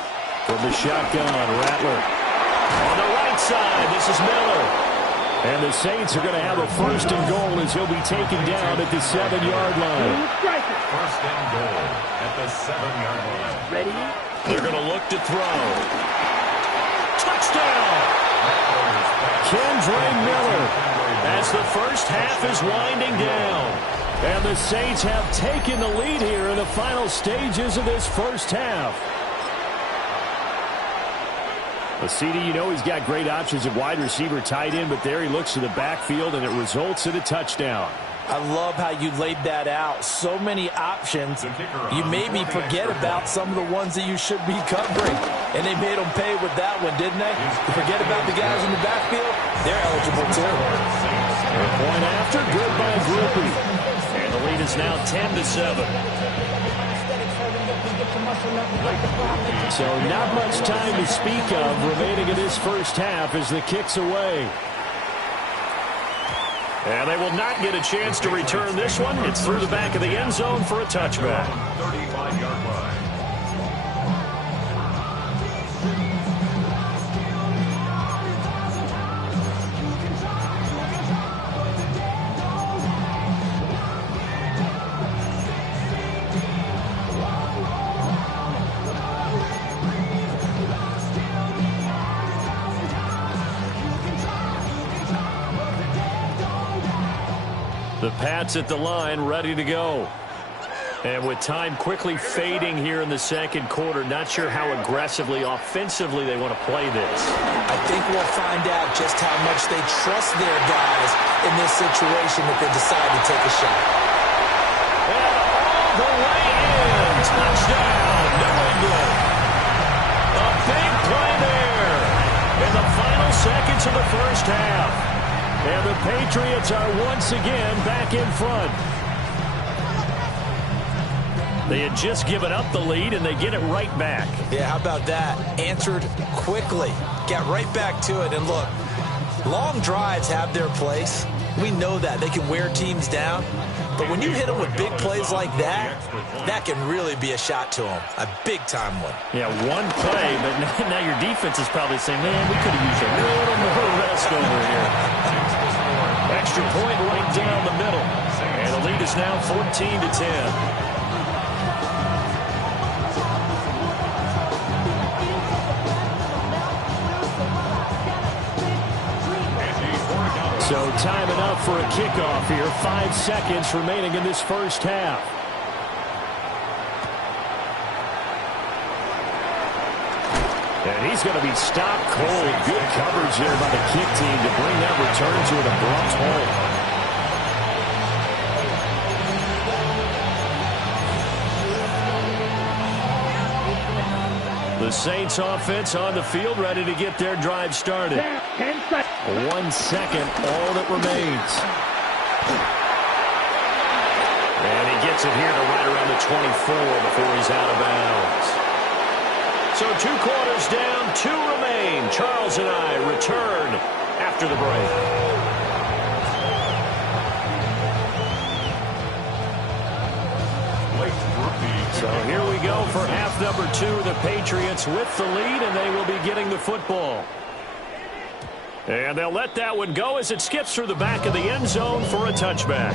From the shotgun, Rattler. On the right side, this is Miller. And the Saints are going to have a 1st and goal as he'll be taken down at the 7-yard line. 1st and goal at the 7-yard line. Ready. They're going to look to throw. Touchdown! Kendre Miller. As the first half is winding down. And the Saints have taken the lead here in the final stages of this first half. A CD, you know he's got great options at wide receiver, tight end, but there he looks to the backfield, and it results in a touchdown. I love how you laid that out. So many options. You maybe forget about some of the ones that you should be covering. And they made them pay with that one, didn't they? You forget about the guys in the backfield. They're eligible too. Point after, good by Groupie. And the lead is now 10-7. So not much time to speak of remaining in this first half as the kick's away. And they will not get a chance to return this one. It's through the back of the end zone for a touchback. 35-yard line. The Pats at the line, ready to go. And with time quickly fading here in the second quarter, not sure how aggressively, offensively they want to play this. I think we'll find out just how much they trust their guys in this situation if they decide to take a shot. And all the way in. Touchdown, New England. A big play there in the final seconds of the first half. And the Patriots are once again back in front. They had just given up the lead, and they get it right back. Yeah, how about that? Answered quickly. Got right back to it. And look, long drives have their place. We know that. They can wear teams down. But when you hit them with big plays like that, that can really be a shot to them. A big-time one. Yeah, one play, but now your defense is probably saying, man, we could have used a little more rest over here. Extra point right down the middle. And the lead is now 14-10. So time enough for a kickoff here. 5 seconds remaining in this first half. And he's going to be stopped cold. Good coverage there by the kick team to bring that return to an abrupt halt. The Saints offense on the field, ready to get their drive started. 1 second, all that remains. And he gets it here to right around the 24 before he's out of bounds. So 2 quarters down, 2 remain. Charles and I return after the break. So here we go for half number 2. The Patriots with the lead, and they will be getting the football. And they'll let that one go as it skips through the back of the end zone for a touchback.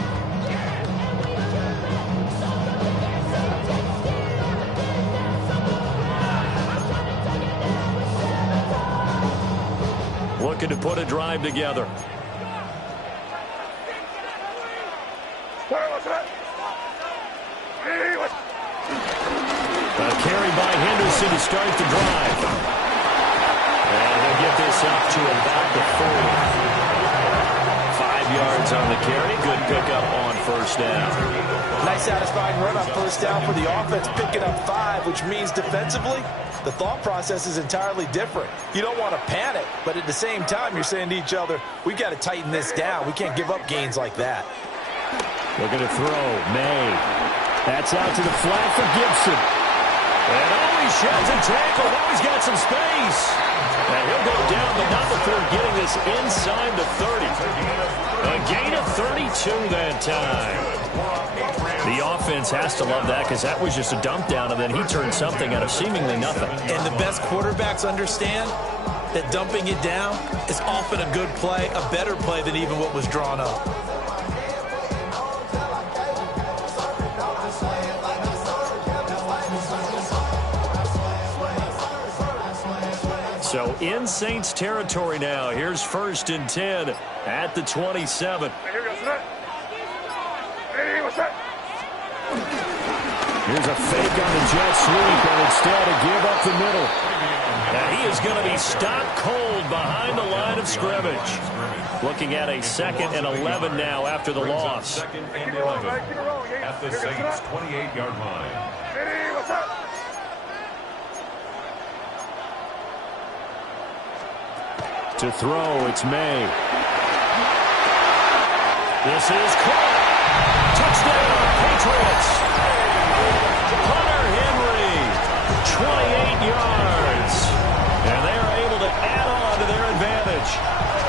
Looking to put a drive together. A carry by Henderson to start the drive. And he'll get this up to about the 40. 5 yards on the carry. Good pickup on first down. Nice satisfying run on first down for the offense, picking up 5, which means defensively, the thought process is entirely different. You don't want to panic, but at the same time, you're saying to each other, we've got to tighten this down. We can't give up gains like that. Looking to throw. May. That's out to the flat for Gibson. And he sheds a tackle. Now he's got some space. And he'll go down, but not before getting this inside the 30. A gain of 32 that time. The offense has to love that because that was just a dump down, and then he turned something out of seemingly nothing. And the best quarterbacks understand that dumping it down is often a good play, a better play than even what was drawn up. So in Saints territory now. Here's 1st and 10 at the 27. Here's a fake on the jet sweep, and instead a give up the middle. And he is going to be stopped cold behind the line of scrimmage. Looking at a 2nd and 11 now after the loss. 2nd and 11 at the Saints' 28-yard line. To throw, it's May. This is caught. Touchdown, Patriots. Hunter Henry, 28 yards. And they are able to add on to their advantage.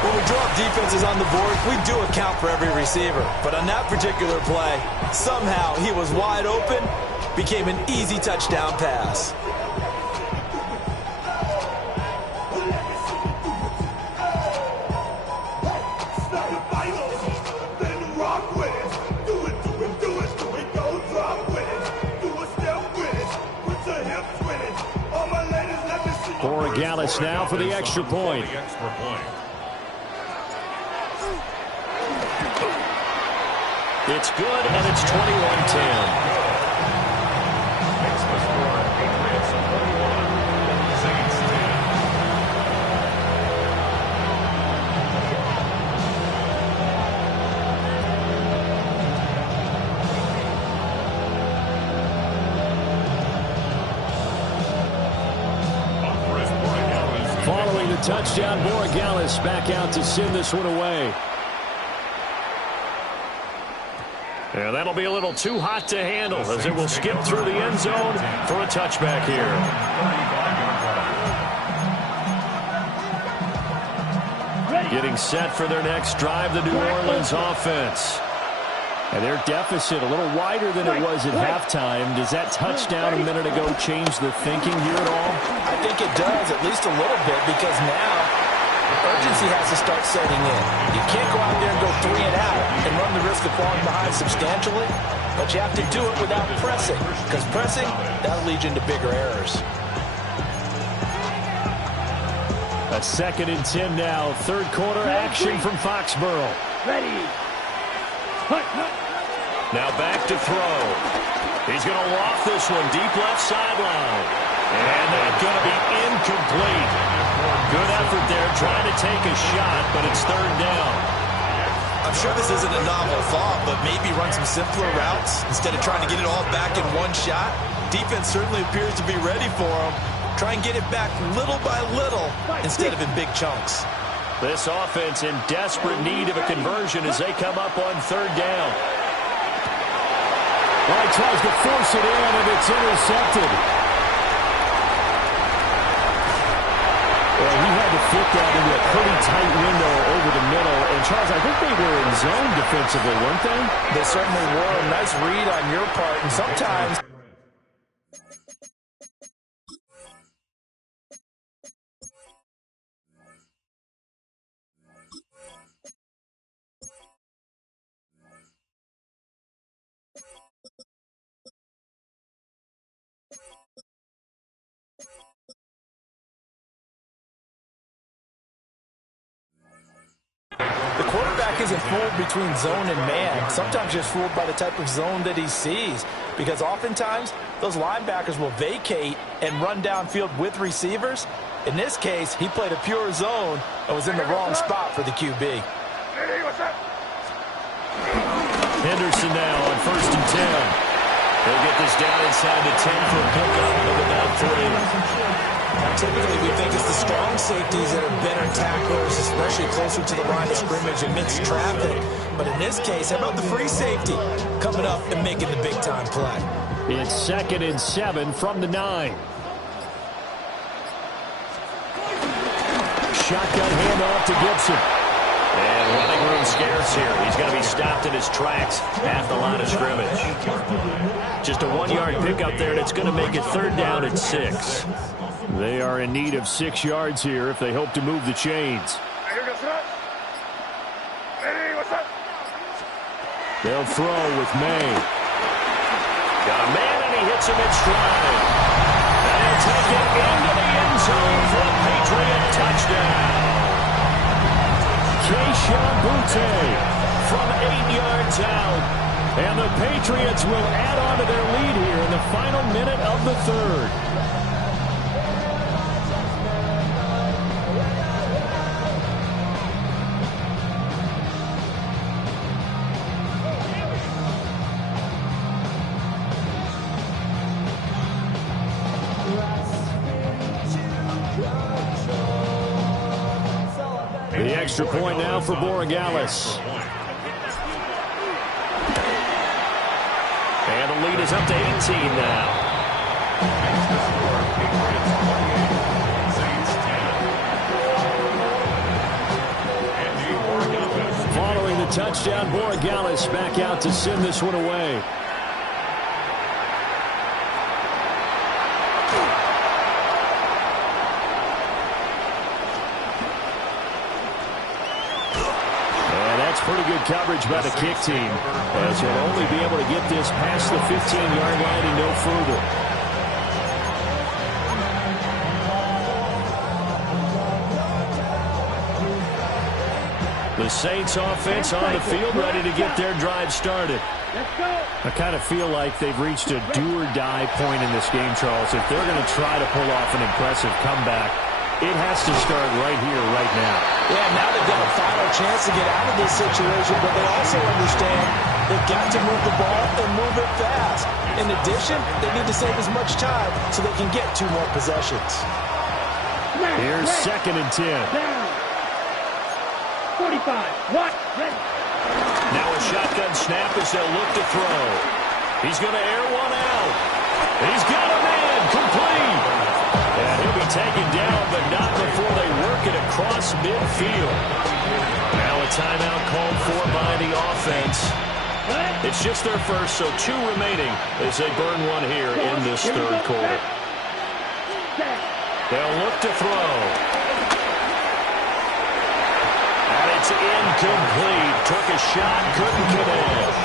When we draw up defenses on the board, we do account for every receiver. But on that particular play, somehow he was wide open, became an easy touchdown pass. Borregales now for the extra point. It's good, and it's 21-10. Following the touchdown, Borregales back out to send this one away. Yeah, that'll be a little too hot to handle as it will skip through the end zone for a touchback here. Getting set for their next drive, the New Orleans offense. And their deficit a little wider than it was at halftime. Does that touchdown a minute ago change the thinking here at all? I think it does, at least a little bit, because now urgency has to start setting in. You can't go out there and go 3 and out and run the risk of falling behind substantially, but you have to do it without pressing, because pressing, that'll lead you into bigger errors. A 2nd and 10 now. Third quarter action from Foxborough. Ready. Now back to throw. He's going to loft this one deep left sideline. And that's going to be incomplete. Good effort there trying to take a shot, but it's 3rd down. I'm sure this isn't a novel thought, but maybe run some simpler routes instead of trying to get it all back in one shot. Defense certainly appears to be ready for him. Try and get it back little by little instead of in big chunks. This offense in desperate need of a conversion as they come up on 3rd down. Well, he tries to force it in, and it's intercepted. Well, he had to fit that into a pretty tight window over the middle. And, Charles, I think they were in zone defensively, weren't they? They certainly were. A nice read on your part, and sometimes the quarterback isn't fooled between zone and man. Sometimes just fooled by the type of zone that he sees, because oftentimes those linebackers will vacate and run downfield with receivers. In this case, he played a pure zone and was in the wrong spot for the QB. Henderson now on 1st and 10. They'll get this down inside the 10 for a pickup of about 3. Typically, we think it's the strong safeties that are better tacklers, especially closer to the line of scrimmage amidst traffic. But in this case, how about the free safety coming up and making the big-time play? It's 2nd and 7 from the 9. Shotgun handoff to Gibson. And running room scarce here. He's going to be stopped in his tracks at the line of scrimmage. Just a 1-yard pickup there, and it's going to make it 3rd down at 6. They are in need of 6 yards here if they hope to move the chains. They'll throw with May. Got a man, and he hits him in stride. And he'll take it into the end zone for a Patriot touchdown. Keishawn Butte from 8 yards out. And the Patriots will add on to their lead here in the final minute of the 3rd. The extra point now for Borregales. And the lead is up to 18 now. Following the touchdown, Borregales back out to send this one away. Pretty good coverage by the kick team, as he'll only be able to get this past the 15-yard line and no further. The Saints offense on the field, ready to get their drive started. I kind of feel like they've reached a do-or-die point in this game, Charles. If they're going to try to pull off an impressive comeback, it has to start right here, right now. Yeah, now they've got a final chance to get out of this situation, but they also understand they've got to move the ball and move it fast. In addition, they need to save as much time so they can get 2 more possessions. Here's 2nd and 10. 45. What? Now a shotgun snap as they'll look to throw. He's going to air one out. He's got a man complete. And he'll be taken down, but not before they work it across midfield. Now a timeout called for by the offense. It's just their first, so 2 remaining as they burn one here in this 3rd quarter. They'll look to throw. That's incomplete. Took a shot, couldn't connect.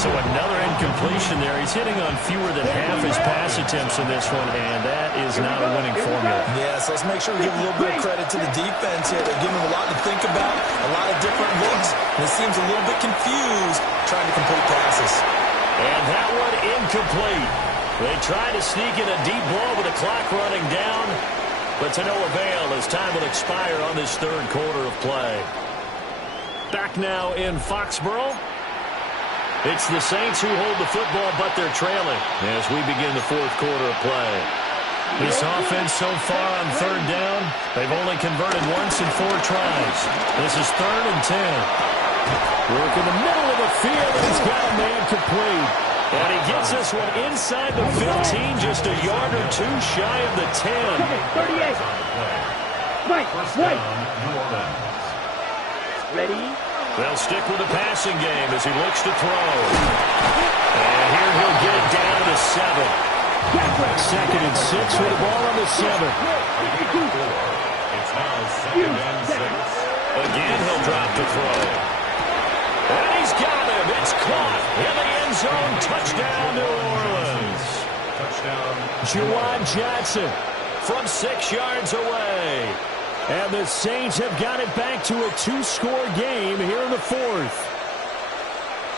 So another incompletion there. He's hitting on fewer than half his pass attempts in this one, and that is not a winning formula. Yeah, so let's make sure we give a little bit of credit to the defense here. They're giving him a lot to think about, a lot of different looks, and he seems a little bit confused trying to complete passes. And that one incomplete. They try to sneak in a deep ball with the clock running down, but to no avail as time will expire on this third quarter of play. Back now in Foxborough. It's the Saints who hold the football, but they're trailing as we begin the fourth quarter of play. This offense so far on third down, they've only converted once in 4 tries. This is 3rd and 10. Work in the middle of the field, and he's got a man complete. And he gets this one inside the 15, just a yard or 2 shy of the 10. 38. Right. Ready? They'll stick with the passing game as he looks to throw. And here he'll get it down to the 7. 2nd and 6 with the ball on the 7. It's now 2nd and 6. Again, he'll drop to throw. And he's got him. It's caught in the end zone. Touchdown, New Orleans. Touchdown. Juwan Johnson from 6 yards away. And the Saints have got it back to a 2-score game here in the 4th.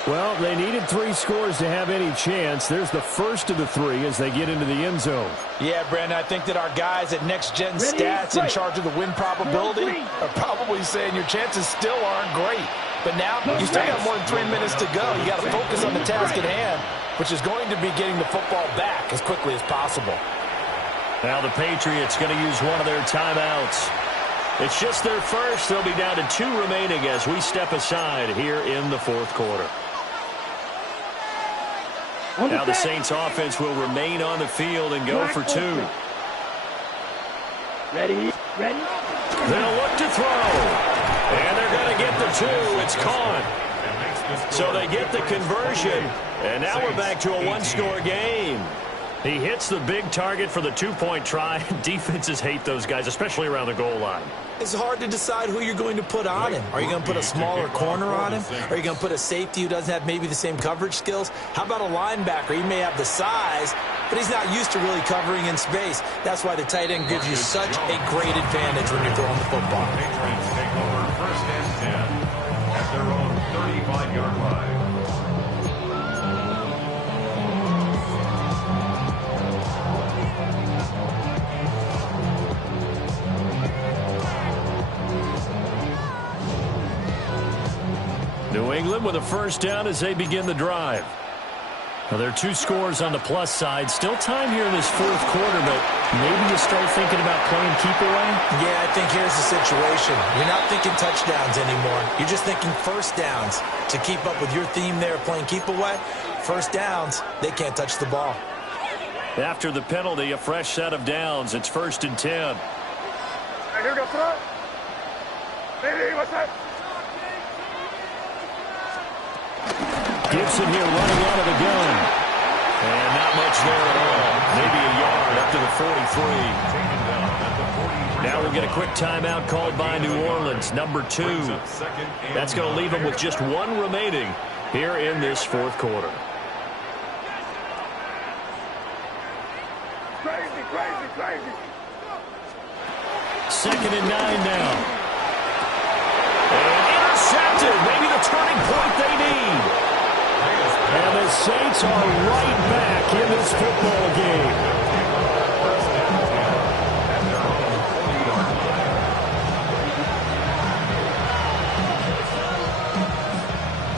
Well, they needed 3 scores to have any chance. There's the first of the 3 as they get into the end zone. Yeah, Brandon, I think that our guys at Next Gen Stats in charge of the win probability are probably saying your chances still aren't great. But now you still got more than 3 minutes to go. You got to focus on the task at hand, which is going to be getting the football back as quickly as possible. Now the Patriots going to use one of their timeouts. It's just their first. They'll be down to 2 remaining as we step aside here in the fourth quarter. Now the Saints offense will remain on the field and go for 2. Ready? They'll look to throw. And they're going to get the 2. It's caught. So they get the conversion. And now we're back to a 1-score game. He hits the big target for the 2-point try. Defenses hate those guys, especially around the goal line. It's hard to decide who you're going to put on him. Are you going to put a smaller corner on him? Are you going to put a safety who doesn't have maybe the same coverage skills? How about a linebacker? He may have the size, but he's not used to really covering in space. That's why the tight end gives you such a great advantage when you're throwing the football. Patriots take over 1st and 10 at their own 35-yard line. New England with a first down as they begin the drive. Now, there are 2 scores on the plus side. Still time here in this fourth quarter, but maybe you start thinking about playing keep away? Yeah, I think here's the situation. You're not thinking touchdowns anymore. You're just thinking first downs. To keep up with your theme there, playing keep away, first downs, they can't touch the ball. After the penalty, a fresh set of downs. It's 1st and 10. Here we go, throw it. Hey, what's that? Gibson here running out of the gun. And not much there at all. Maybe a yard up to the 43. Now we'll get a quick timeout called by New Orleans, number 2. That's going to leave them with just 1 remaining here in this fourth quarter. Crazy. 2nd and 9 now. And intercepted. Maybe the turning point they need. And the Saints are right back in this football game.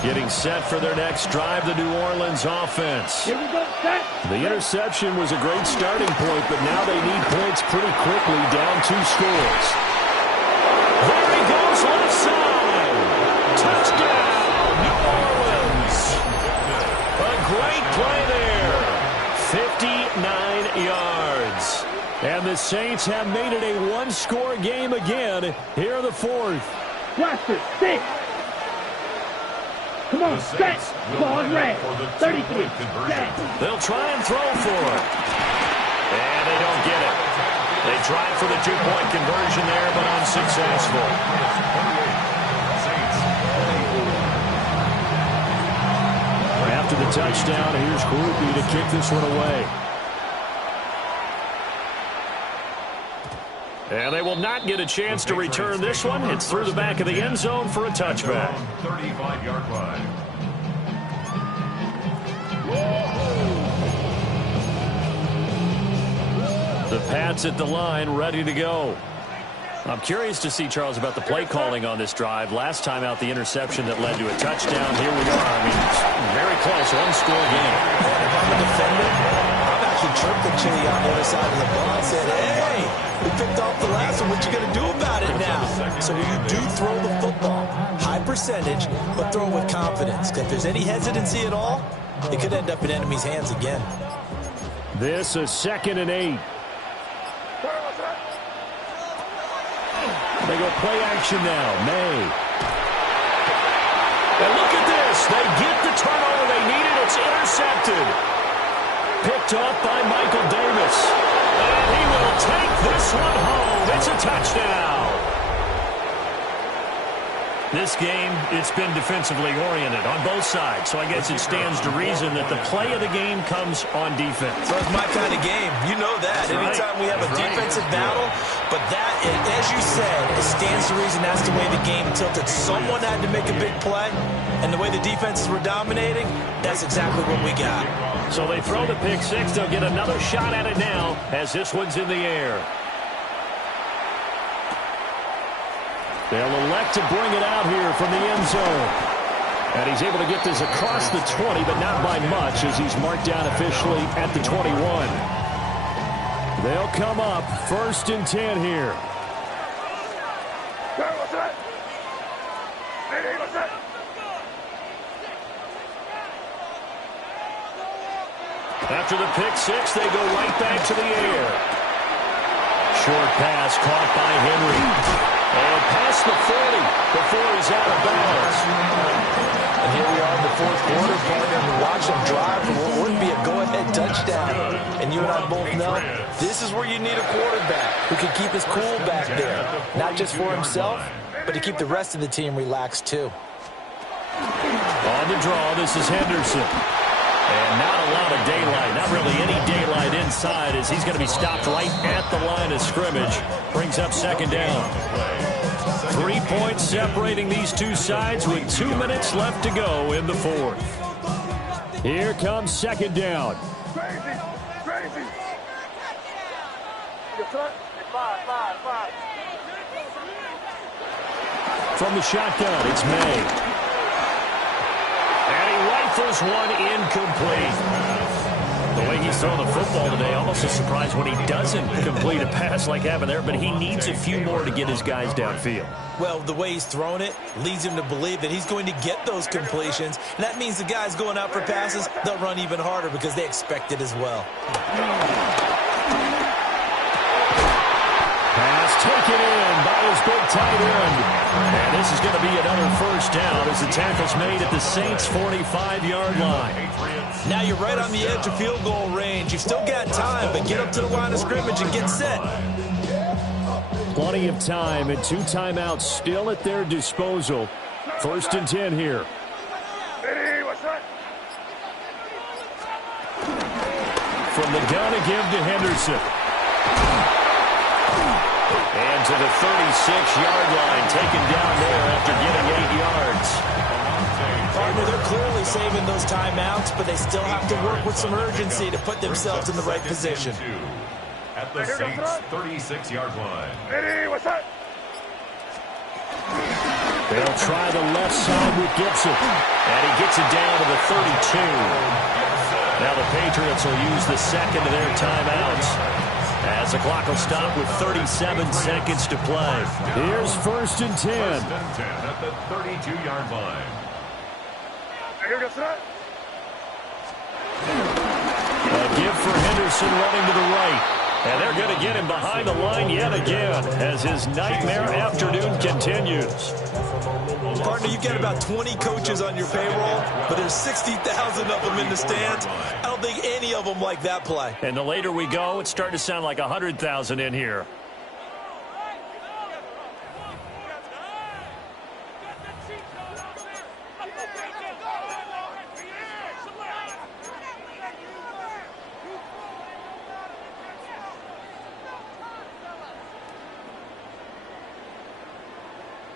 Getting set for their next drive, the New Orleans offense. Here we go, set. The interception was a great starting point, but now they need points pretty quickly, down 2 scores. There he goes, left side. Touchdown, New Orleans. A great play there. 59 yards. And the Saints have made it a 1-score game again here in the fourth. Blaster, 6. Come on, set. Ball red. 33. Set. They'll try and throw for it. And they don't get it. They They tried for the two-point conversion there, but unsuccessful. After the touchdown, here's Groupie to kick this one away. And they will not get a chance to return this one. It's through the back of the end zone for a touchback. 35-yard line. The Pats at the line, ready to go. I'm curious to see, Charles, about the play calling on this drive. Last time out, the interception that led to a touchdown. Here we are. I mean, it's very close, one-score game. And if I'm a defender, I'm actually chirped the chili on the other side of the ball and said, hey, we picked off the last one. What you going to do about it now? So you do throw the football, high percentage, but throw it with confidence. If there's any hesitancy at all, it could end up in enemy's hands again. This is 2nd and 8. They go play action now. May. And look at this. They get the turnover they needed. It's intercepted. Picked up by Michael Davis. And he will take this one home. It's a touchdown. This game, it's been defensively oriented on both sides, so I guess it stands to reason that the play of the game comes on defense. Well, it's my kind of game. You know that. Anytime we have a defensive battle, but that, as you said, it stands to reason that's the way the game tilted. Someone had to make a big play, and the way the defenses were dominating, that's exactly what we got. So they throw the pick six. They'll get another shot at it now as this one's in the air. They'll elect to bring it out here from the end zone. And he's able to get this across the 20, but not by much as he's marked down officially at the 21. They'll come up 1st and 10 here. After the pick six, they go right back to the air. Short pass caught by Henry. And past the 40 before he's out of bounds. And here we are in the 4th quarter, partner, and watch them drive for what would be a go-ahead touchdown. And you and I both know this is where you need a quarterback who can keep his cool back there. Not just for himself, but to keep the rest of the team relaxed too. On the draw, this is Henderson. And not a lot of daylight, not really any daylight inside as he's going to be stopped right at the line of scrimmage. Brings up 2nd down. 3 points separating these two sides with 2 minutes left to go in the 4th. Here comes 2nd down. Crazy. Five. From the shotgun, it's May. And he rifles one incomplete. The way he's throwing the football today, almost a surprise when he doesn't complete a pass like happened there, but he needs a few more to get his guys downfield. Well, the way he's thrown it leads him to believe that he's going to get those completions, and that means the guys going out for passes, they'll run even harder because they expect it as well. Pass taken in by his big tight end. And this is going to be another 1st down as the tackle's made at the Saints' 45-yard line. Now you're right on the edge of field goal range. You've still got time, but get up to the line of scrimmage and get set. Plenty of time and 2 timeouts still at their disposal. 1st and 10 here. From the gun to give to Henderson. And to the 36-yard line, taken down there after getting 8 yards. Partner, they're clearly saving those timeouts, but they still have to work with some urgency to put themselves in the right position. At the Saints' 36-yard line. They'll try the left side with Gibson. And he gets it down to the 32. Now the Patriots will use the 2nd of their timeouts as the clock will stop with 37 seconds to play. Here's 1st and 10. 1st and 10 at the 32-yard line. A give for Henderson running to the right. And they're going to get him behind the line yet again as his nightmare afternoon continues. Partner, you've got about 20 coaches on your payroll, but there's 60,000 of them in the stands. I don't think any of them like that play. And the later we go, it's starting to sound like 100,000 in here.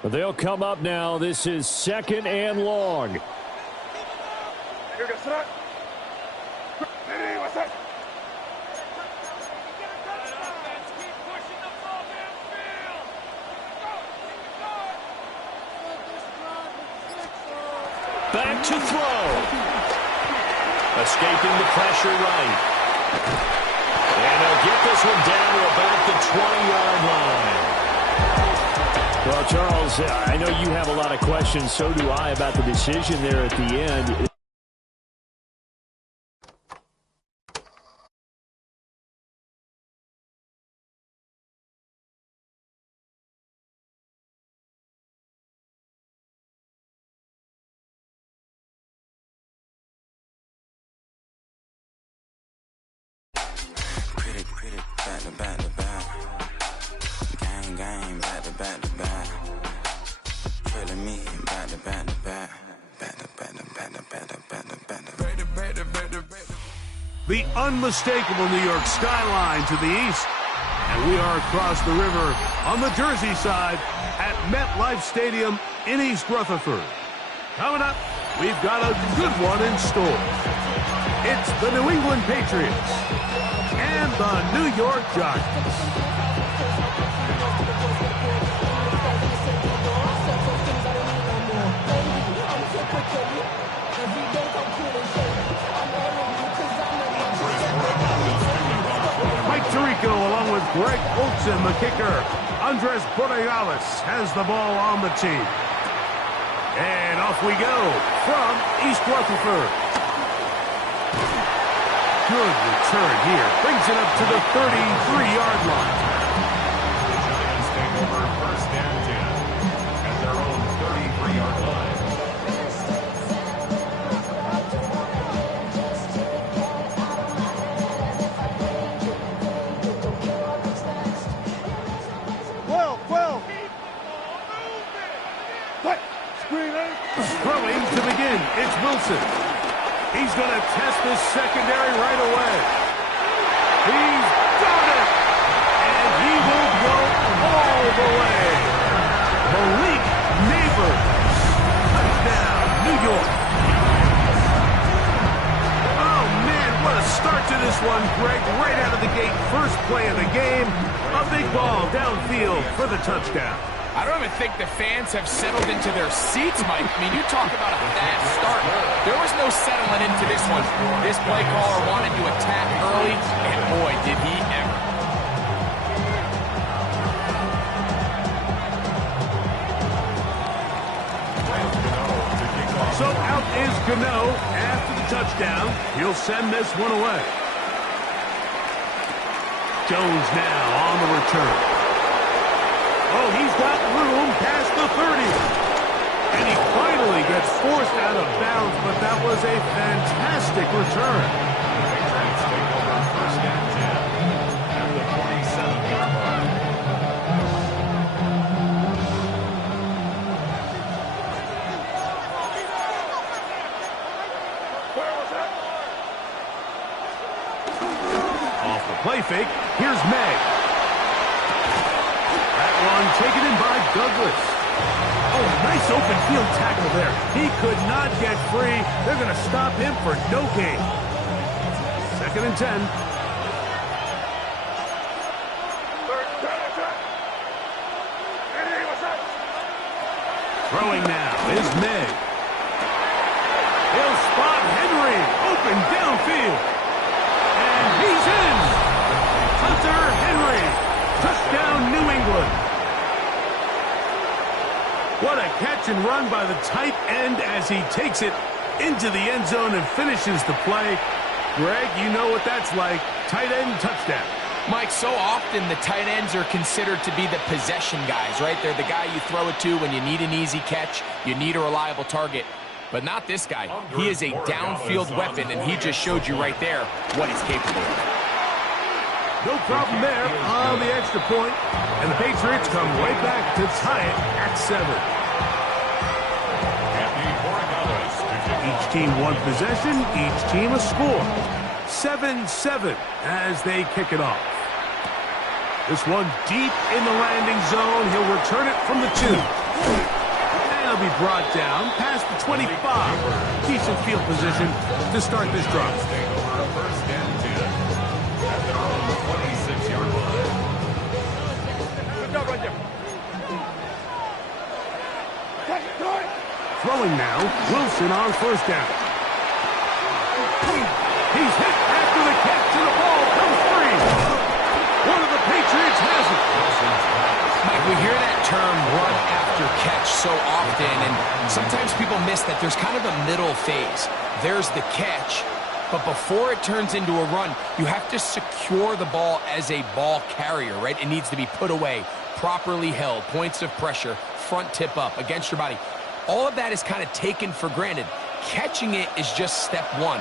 They'll come up now. This is 2nd and long. Back to throw. Escaping the pressure right. And they'll get this one down to about the 20-yard line. Well, Charles, I know you have a lot of questions. So do I about the decision there at the end. The unmistakable New York skyline to the east. And we are across the river on the Jersey side at MetLife Stadium in East Rutherford. Coming up, we've got a good one in store. It's the New England Patriots and the New York Giants. Tirico along with Greg Olsen, the kicker. Andres Borealis has the ball on the team. And off we go from East Rutherford. Good return here. Brings it up to the 33-yard line. Giants take over 1st and 10 at their own 33-yard line. Throwing to begin, it's Wilson. He's going to test this secondary right away. He's got it! And he will go all the way. Malik Neighbors. Touchdown, New York. Oh, man, what a start to this one, Greg. Right out of the gate, first play of the game. A big ball downfield for the touchdown. I don't even think the fans have settled into their seats, Mike. I mean, you talk about a bad start. There was no settling into this one. This play caller wanted to attack early, and boy, did he ever. So out is Gano after the touchdown. He'll send this one away. Jones now on the return. Oh, he's got room past the 30. And he finally gets forced out of bounds, but that was a fantastic return. The Patriots take over 1st and 10 at the 47-yard line. Off the play fake, here's May. One taken in by Douglas. Oh, nice open field tackle there. He could not get free. They're going to stop him for no gain. 2nd and 10. Throwing now is May. He'll spot Henry. Open downfield. And he's in. Hunter Henry. Touchdown, New England. What a catch and run by the tight end as he takes it into the end zone and finishes the play. Greg, you know what that's like. Tight end touchdown. Mike, so often the tight ends are considered to be the possession guys, right? They're the guy you throw it to when you need an easy catch, you need a reliable target. But not this guy. He is a downfield weapon, and he just showed you right there what he's capable of. No problem there on the extra point, and the Patriots come right back to tie it at 7. Each team one possession, each team a score. 7-7 as they kick it off. This one deep in the landing zone. He'll return it from the 2. And he'll be brought down past the 25. Decent field position to start this drive. First and 10 at their own 26-yard line. Good job right there. Throwing now, Wilson on first down. He's hit after the catch, and the ball comes free. One of the Patriots has it. Mike, we hear that term run after catch so often, and sometimes people miss that there's kind of a middle phase. There's the catch, but before it turns into a run, you have to secure the ball as a ball carrier, right? It needs to be put away, properly held, points of pressure, front tip up against your body. All of that is kind of taken for granted. Catching it is just step one.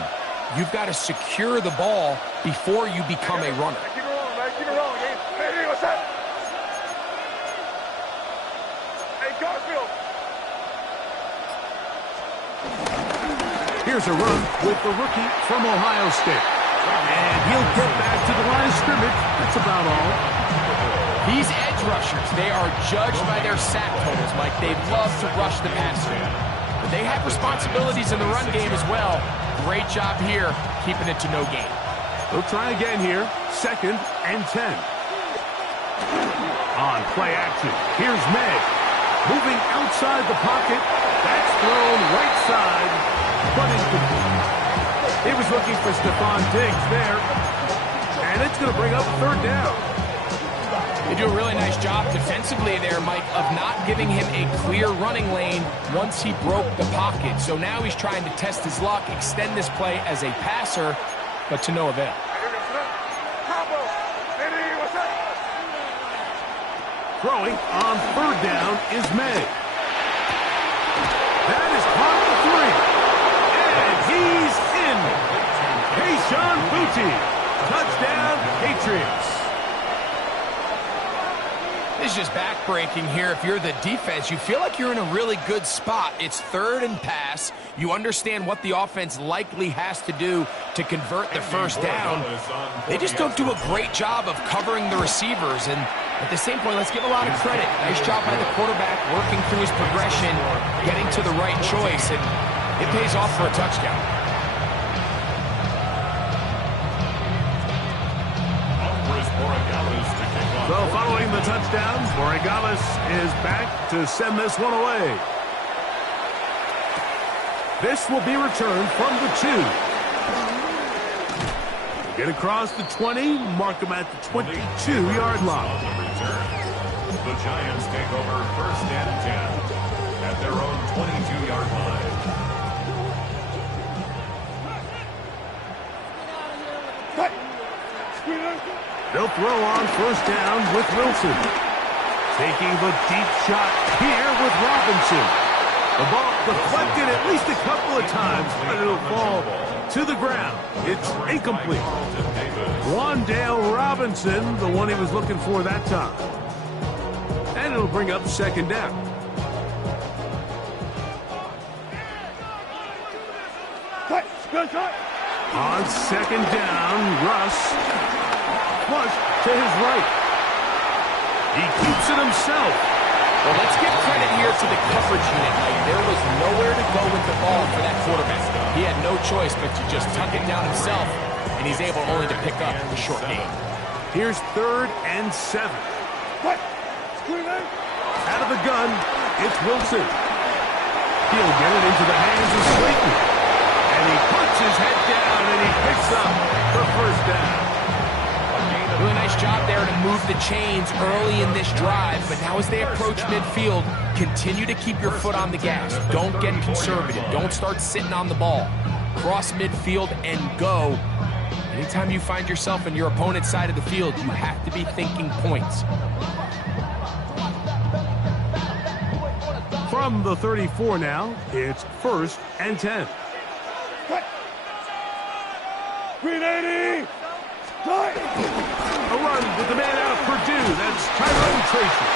You've got to secure the ball before you become a runner. Keep it rolling, man. Keep it rolling, man. Hey, what's that? Hey, Garfield. Here's a run with the rookie from Ohio State. And he'll get back to the line of scrimmage. That's about all. These edge rushers, they are judged by their sack totals, Mike. They love to rush the passer. But they have responsibilities in the run game as well. Great job here, keeping it to no gain. They'll try again here. 2nd and 10. On play action, here's May. Moving outside the pocket. That's thrown right side, but incomplete. He was looking for Stephon Diggs there. And it's going to bring up 3rd down. They do a really nice job defensively there, Mike, of not giving him a clear running lane once he broke the pocket. So now he's trying to test his luck, extend this play as a passer, but to no avail. Throwing on 3rd down is May. That is caught at the 3. And he's in. Kayshon Boutte. Touchdown, Patriots. This is just back-breaking here. If you're the defense, you feel like you're in a really good spot. It's 3rd and pass. You understand what the offense likely has to do to convert the 1st down. They just don't do a great job of covering the receivers. And at the same point, let's give a lot of credit. Nice job by the quarterback working through his progression, getting to the right choice, and it pays off for a touchdown. So following the touchdown, Borregales is back to send this one away. This will be returned from the 2. Get across the 20, mark him at the 22-yard line. The Giants take over 1st and 10 at their own 22-yard line. They'll throw on 1st down with Wilson. Taking the deep shot here with Robinson. The ball deflected at least a couple of times, but it'll fall to the ground. It's incomplete. Wandale Robinson, the one he was looking for that time. And it'll bring up 2nd down. On 2nd down, Russ. Flush to his right. He keeps it himself. Well, let's give credit here to the coverage unit. There was nowhere to go with the ball for that quarterback. He had no choice but to just tuck it down himself, and he's able only to pick up the short game. Here's 3rd and 7. Out of the gun, it's Wilson. He'll get it into the hands of Slayton. And he puts his head down, and he picks up the 1st down. Really nice job there to move the chains early in this drive, but now as they approach midfield, continue to keep your foot on the gas. Don't get conservative. Don't start sitting on the ball. Cross midfield and go. Anytime you find yourself in your opponent's side of the field, you have to be thinking points. From the 34 now, it's 1st and 10. Green 80! A run with the man out of Purdue. That's Tyrone Tracy.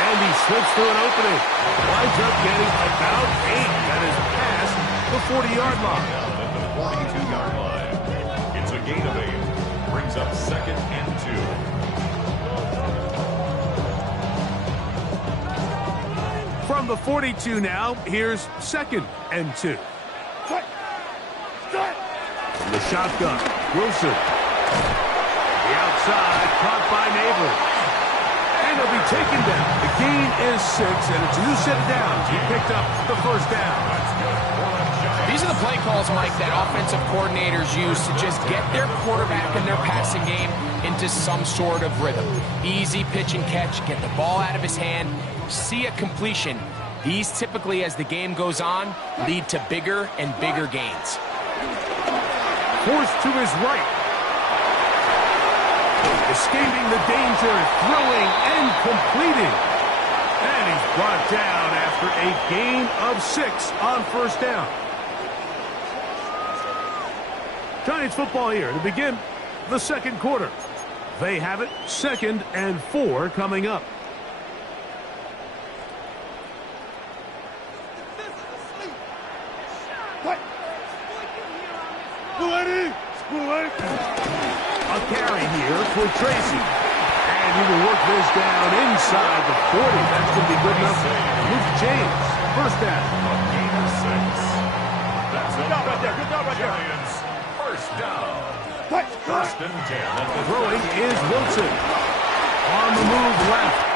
And he slips through an opening. Winds up getting about 8. That is past the 40-yard line. At the 42-yard line. It's a gain of 8. Brings up 2nd and 2. From the 42 now, here's 2nd and 2. From the shotgun, Wilson. The outside, caught by Neighbor. And he'll be taken down. The gain is 6, and it's a new set of downs. He picked up the first down. These are the play calls, Mike, that offensive coordinators use to just get their quarterback and their passing game into some sort of rhythm. Easy pitch and catch, get the ball out of his hand, see a completion. These typically, as the game goes on, lead to bigger and bigger gains. Forced to his right. Escaping the danger, throwing and completing. And he's brought down after a gain of 6 on first down. Giants football here to begin the second quarter. They have it 2nd and 4 coming up. A carry here for Tracy. And he will work this down inside the 40. That's going to be good enough to move James. First down. A gain of 6. That's Good job right there. Good job right there. Giants. First down. 1st and 10. Throwing is Wilson. On the move left.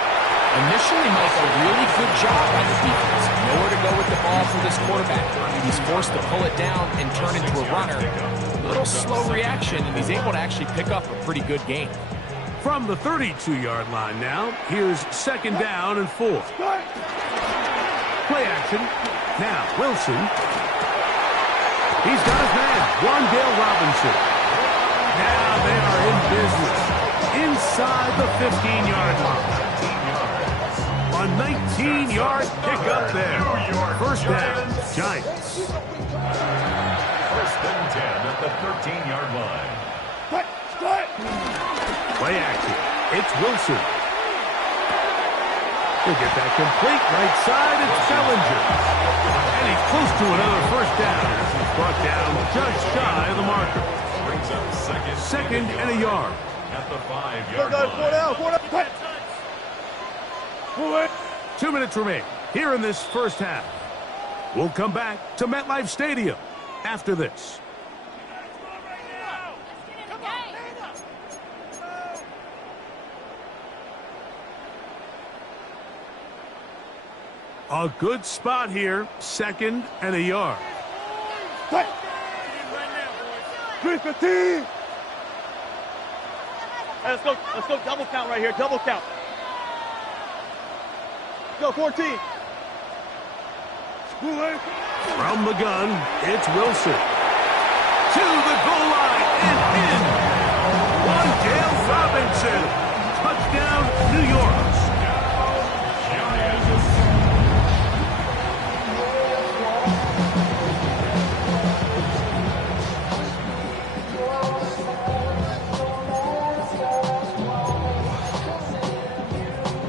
Initially, Mike, a really good job by the defense. Nowhere to go with the ball for this quarterback. He's forced to pull it down and turn into a runner. A little slow reaction, and he's able to actually pick up a pretty good gain. From the 32-yard line now, here's 2nd down and 4. Play action. Now, Wilson. He's got his man, Wandale Robinson. Now they are in business. Inside the 15-yard line. A 19-yard pickup there. First down, Giants. 1st and 10 at the 13-yard line. Play action. It's Wilson. He'll get that complete right side. It's Bellinger. And he's close to another first down. He's brought down just shy of the marker. Brings up 2nd and a yard. at the 5-yard line. 2 minutes remain here in this first half. We'll come back to MetLife Stadium after this. A good spot here, 2nd and a yard. 3-15. Hey, let's go double count right here, double count. Go 14. From the gun, it's Wilson. To the goal line and in. Wandale Robinson. Touchdown, New York.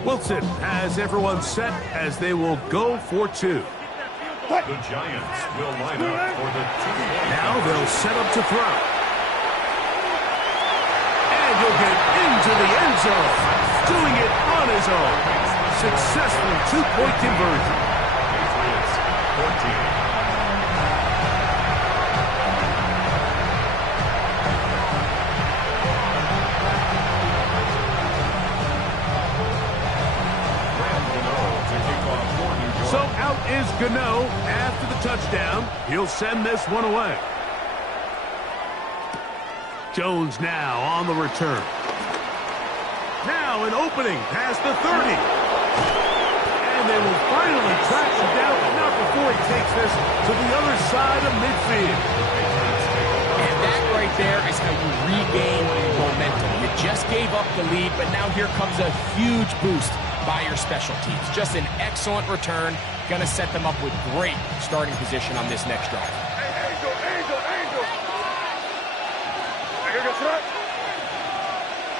Wilson has everyone set as they will go for 2. The Giants will line up for the 2-point. Now they'll set up to throw. And he'll get into the end zone. Doing it on his own. Successful 2-point conversion. Patriots 14. So out is Gano after the touchdown. He'll send this one away. Jones now on the return. Now an opening past the 30. And they will finally track him down, but not before he takes this to the other side of midfield. And that right there is how you regain momentum. You just gave up the lead, but now here comes a huge boost by your special teams. Just an excellent return. Going to set them up with great starting position on this next drive. Angel, Angel, Angel. Angel, that's right.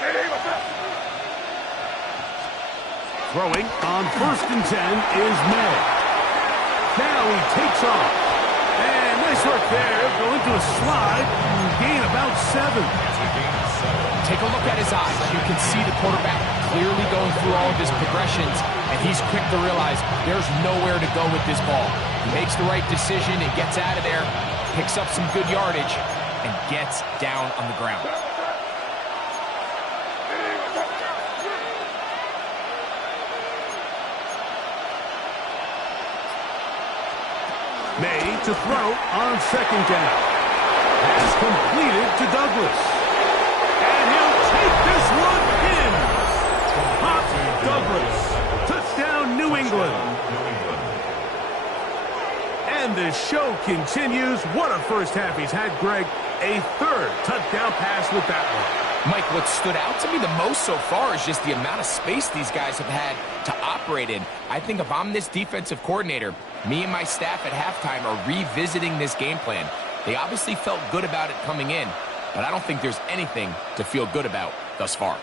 Hey, what's up? Throwing on 1st and 10 is May. Now he takes off. And nice work there. Going to a slide and gain about 7. Take a look at his eyes. You can see the quarterback clearly going through all of his progressions, and he's quick to realize there's nowhere to go with this ball. He makes the right decision and gets out of there, picks up some good yardage, and gets down on the ground. May to throw on 2nd down. Pass completed to Douglas. And he'll take this one in. Pop Douglas. Touchdown, New England. And the show continues. What a first half he's had, Greg. A 3rd touchdown pass with that one. Mike, what stood out to me the most so far is just the amount of space these guys have had to operate in. I think if I'm this defensive coordinator, me and my staff at halftime are revisiting this game plan. They obviously felt good about it coming in, but I don't think there's anything to feel good about thus far.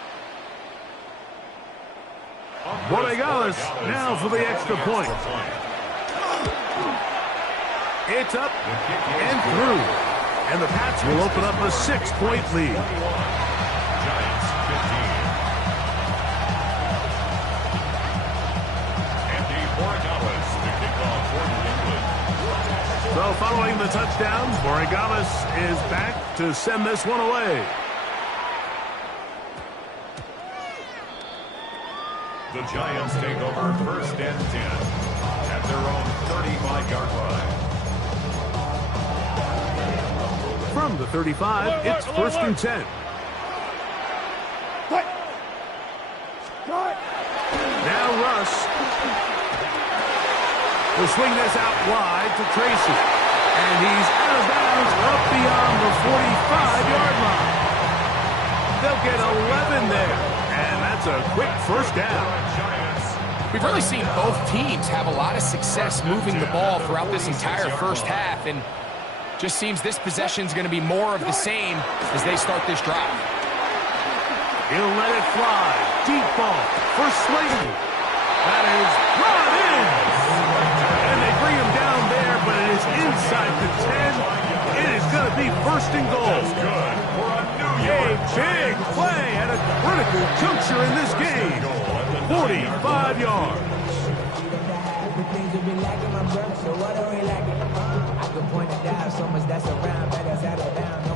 Borregales now for the extra point. It's up and through. And the Pats will open up a 6-point lead. Giants 15. Andy Borregales to kick off for New England. So following the touchdown, Borregales is back to send this one away. The Giants take over 1st and 10 at their own 35-yard line. From the 35, it's 1st and 10. Now Russ will swing this out wide to Tracy. And he's out of bounds up beyond the 45-yard line. They'll get 11 there. And that's a quick 1st down. We've really seen both teams have a lot of success moving the ball throughout this entire first half, and just seems this possession is going to be more of the same as they start this drive. He'll let it fly. Deep ball for Slayton. That is brought in. And they bring him down there, but it is inside the 10. It is going to be 1st and goal. Good for a New A York big play at a critical juncture in this game. 45 yards.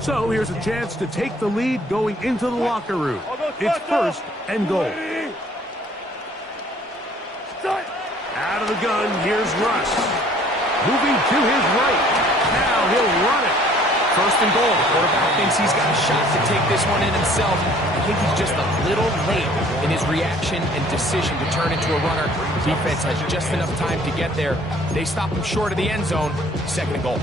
So here's a chance to take the lead going into the locker room. It's 1st and goal. Out of the gun, here's Russ. Moving to his right. Now he'll run it. 1st and goal. The quarterback thinks he's got a shot to take this one in himself. I think he's just a little late in his reaction and decision to turn into a runner. Defense has just enough time to get there. They stop him short of the end zone. 2nd and goal.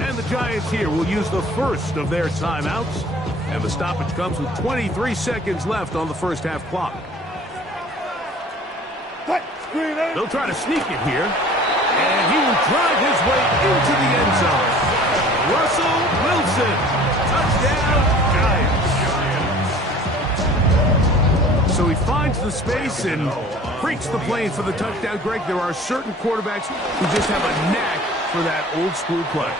And the Giants here will use the first of their timeouts. And the stoppage comes with 23 seconds left on the first half clock. They'll try to sneak it here. And he will drive his way into the end zone. Russell Wilson. Touchdown, Giants. So he finds the space and breaks the plane for the touchdown. Greg, there are certain quarterbacks who just have a knack for that old school play.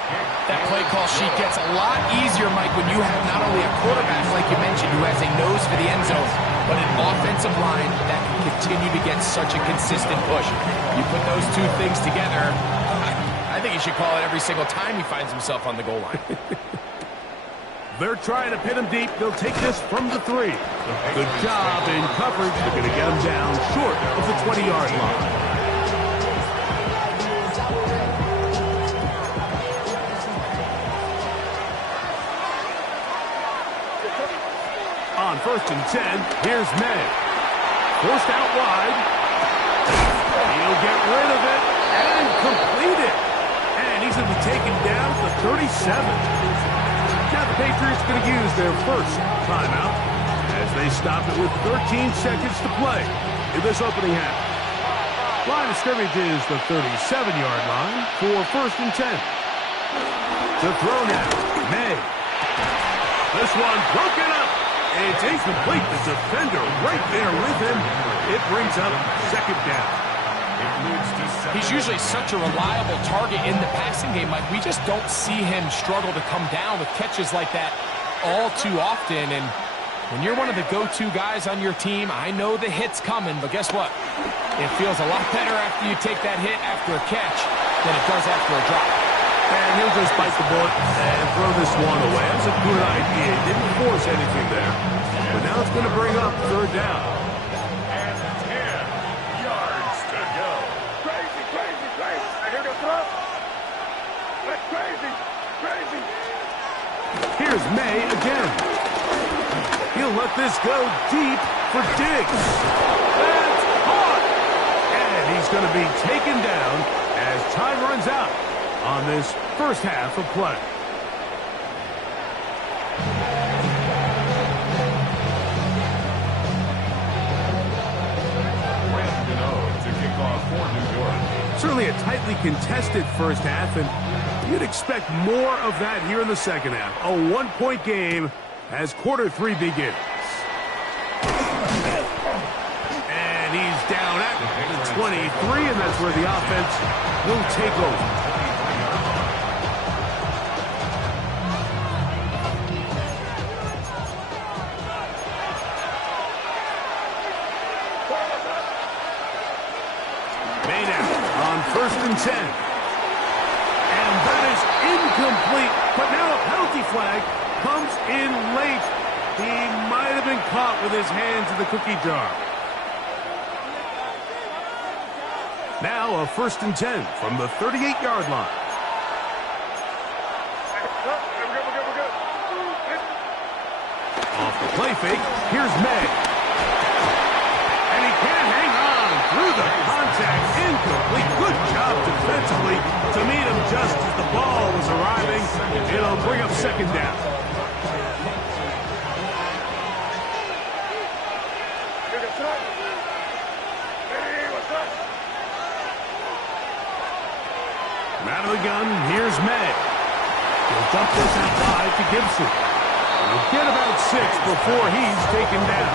That play call sheet gets a lot easier, Mike, when you have not only a quarterback, like you mentioned, who has a nose for the end zone, but an offensive line that can continue to get such a consistent push. You put those two things together, I think you should call it every single time he finds himself on the goal line. They're trying to pin him deep. They'll take this from the 3. Good job in coverage. They're going to get him down short of the 20-yard line. On 1st and 10, here's May. Forced out wide. He'll get rid of it and complete it. And he's going to be taken down at the 37. Now the Patriots going to use their first timeout as they stop it with 13 seconds to play in this opening half. Line of scrimmage is the 37-yard line for 1st and 10. To throw now, May. This one broken up. It's incomplete. The defender right there with him. It brings up 2nd down. He's usually such a reliable target in the passing game. Like, we just don't see him struggle to come down with catches like that all too often. And when you're one of the go-to guys on your team, I know the hit's coming, but guess what? It feels a lot better after you take that hit after a catch than it does after a drop. And he'll just bite the bullet and throw this one away. That was a good idea. He didn't force anything there. But now it's going to bring up 3rd down. And 10 yards to go. Crazy, crazy, crazy. I hear the throw. That's crazy, crazy. Here's May again. He'll let this go deep for Diggs. That's caught. And he's going to be taken down as time runs out on this first half of play. To kick off for New York. Certainly a tightly contested first half, and you'd expect more of that here in the second half. A 1-point game as quarter 3 begins. And he's down at the 23, and that's where the offense will take over. On 1st and 10. And that is incomplete. But now a penalty flag comes in late. He might have been caught with his hands in the cookie jar. Now a 1st and 10 from the 38-yard line. Off the play fake, here's May. And he can't hang on through the contact. Incomplete. Good job defensively to meet him just as the ball was arriving. It'll bring up 2nd down. Out of the gun, here's May. He'll dump this out wide to Gibson. He'll get about 6 before he's taken down.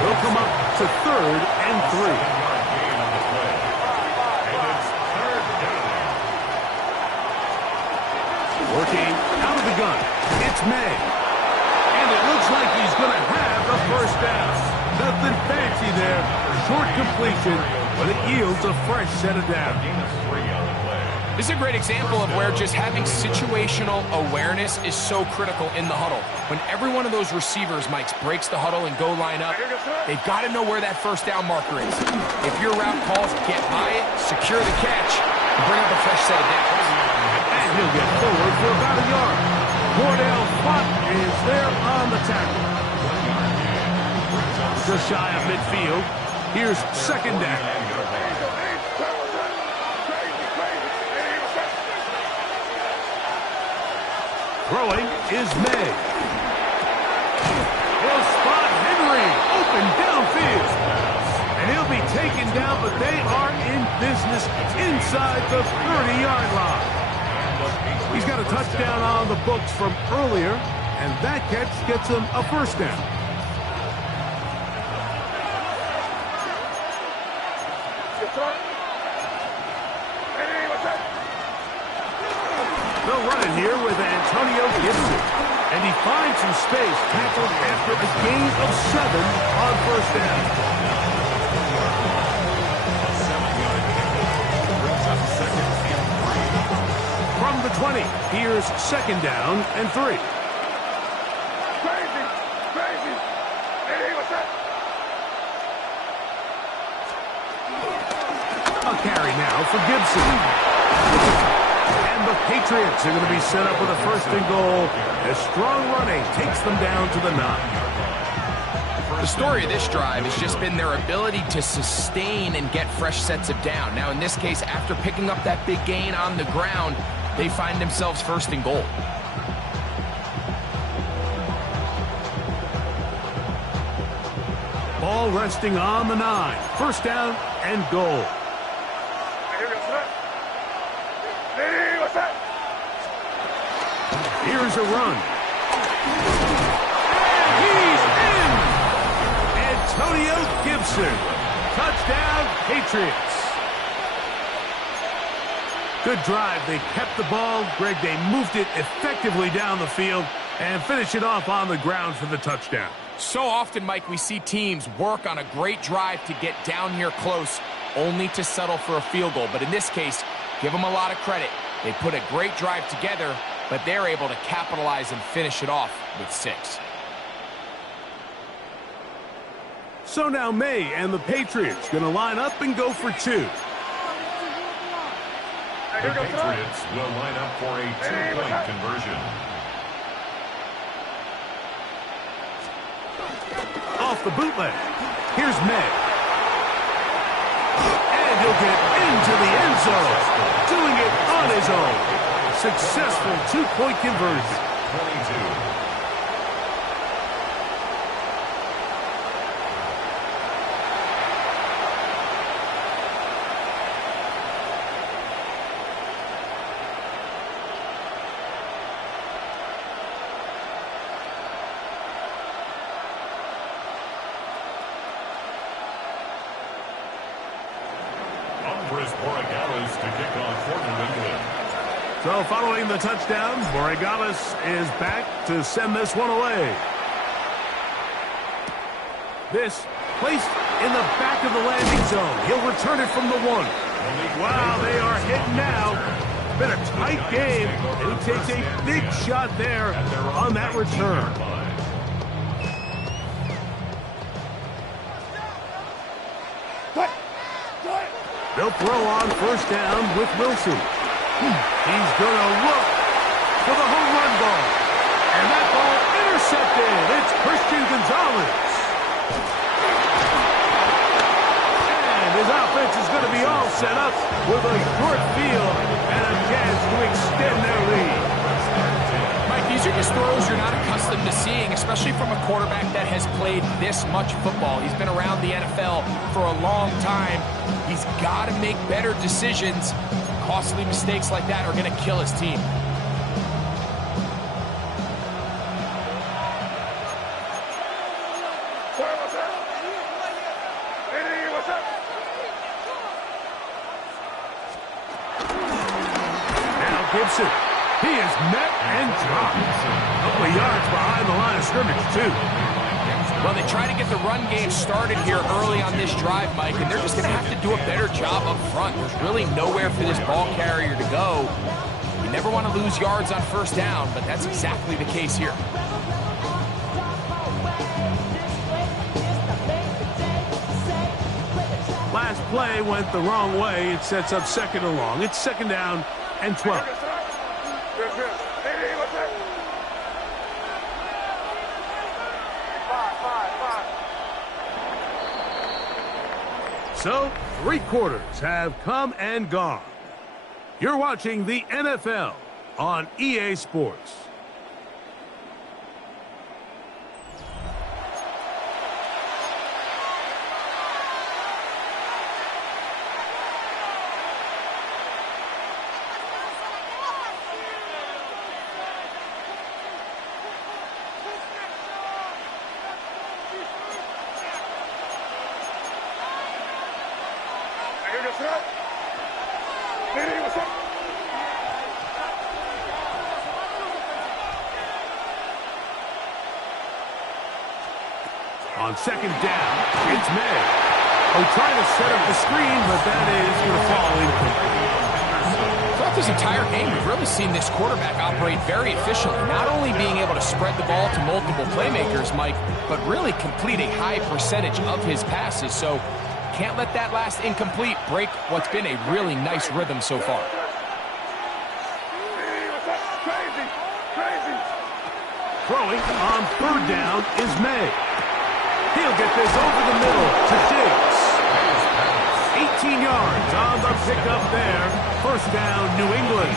He'll come up to 3rd and 3. Working out of the gun, it's May. And it looks like he's going to have the 1st down. Nothing fancy there. Short completion, but it yields a fresh set of downs. This is a great example of where just having situational awareness is so critical in the huddle. When every one of those receivers, Mike, breaks the huddle and go line up, they've got to know where that 1st down marker is. If your route calls, get by it, secure the catch, and bring up a fresh set of downs. And he'll get forward for about a yard. Cordell Flott is there on the tackle. Just shy of midfield. Here's 2nd down. Throwing is May. He'll spot Henry open downfield. And he'll be taken down, but they are in business inside the 30-yard line. He's got a touchdown on the books from earlier, and that catch gets him a 1st down. They'll run it here with Antonio Gibson. And he finds some space, tackled after a gain of 7 on 1st down. From the 20, here's 2nd down and 3. Crazy, crazy. Hey, what's that? A carry now for Gibson. And the Patriots are going to be set up with a 1st and goal as strong running takes them down to the 9. The story of this drive has just been their ability to sustain and get fresh sets of down. Now, in this case, after picking up that big gain on the ground, they find themselves 1st and goal. ball resting on the 9. First down and goal. Here's a run. And he's in! Antonio Gibson. Touchdown, Patriots. Good drive. They kept the ball. Greg, they moved it effectively down the field and finished it off on the ground for the touchdown. So often, Mike, we see teams work on a great drive to get down here close, only to settle for a field goal. But in this case, give them a lot of credit. They put a great drive together, but they're able to capitalize and finish it off with 6. So now May and the Patriots going to line up and go for 2. The Patriots will line up for a 2-point conversion. Off the bootleg. Here's May. And he'll get into the end zone. Doing it on his own. Successful 2-point conversion. 22. So following the touchdown, Borregales is back to send this one away. This placed in the back of the landing zone. He'll return it from the 1. Wow, they are hit now. Been a tight game, and he takes a big shot there on that return. They'll throw on first down with Wilson. He's going to look for the home run ball. And that ball intercepted. It's Christian Gonzalez. And his offense is going to be all set up with a short field and a chance to extend their lead. Mike, these are just throws you're not accustomed to seeing, especially from a quarterback that has played this much football. He's been around the NFL for a long time. He's got to make better decisions. Costly mistakes like that are going to kill his team. Now Gibson. He is met and dropped. A couple of yards behind the line of scrimmage, too. Well, they try to get the run game started here early on this drive, Mike, and they're just going to have to do a better job up front. There's really nowhere for this ball carrier to go. You never want to lose yards on first down, but that's exactly the case here. Last play went the wrong way. It sets up second and long. It's second down and 12. So, 3 quarters have come and gone. You're watching the NFL on EA Sports. On second down, it's May. Oh, trying to set up the screen, but that is going to fall incomplete. Throughout this entire game, we've really seen this quarterback operate very efficiently, not only being able to spread the ball to multiple playmakers, Mike, but really complete a high percentage of his passes. So can't let that last incomplete break what's been a really nice rhythm so far. Throwing on third down is May. He'll get this over the middle to Diggs. 18 yards on the pickup there. First down, New England.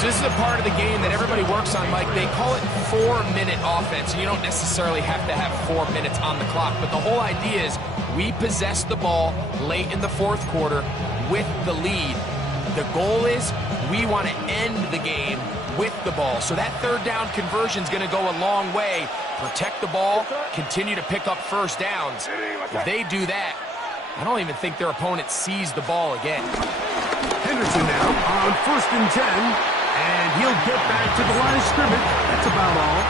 So this is a part of the game that everybody works on, Mike. They call it 4-minute offense. You don't necessarily have to have 4 minutes on the clock, but the whole idea is we possess the ball late in the fourth quarter with the lead. The goal is we want to end the game with the ball. So that third down conversion is going to go a long way. Protect the ball, continue to pick up first downs. If they do that, I don't even think their opponent sees the ball again. Henderson now on 1st and 10, and he'll get back to the line of scrimmage. That's about all.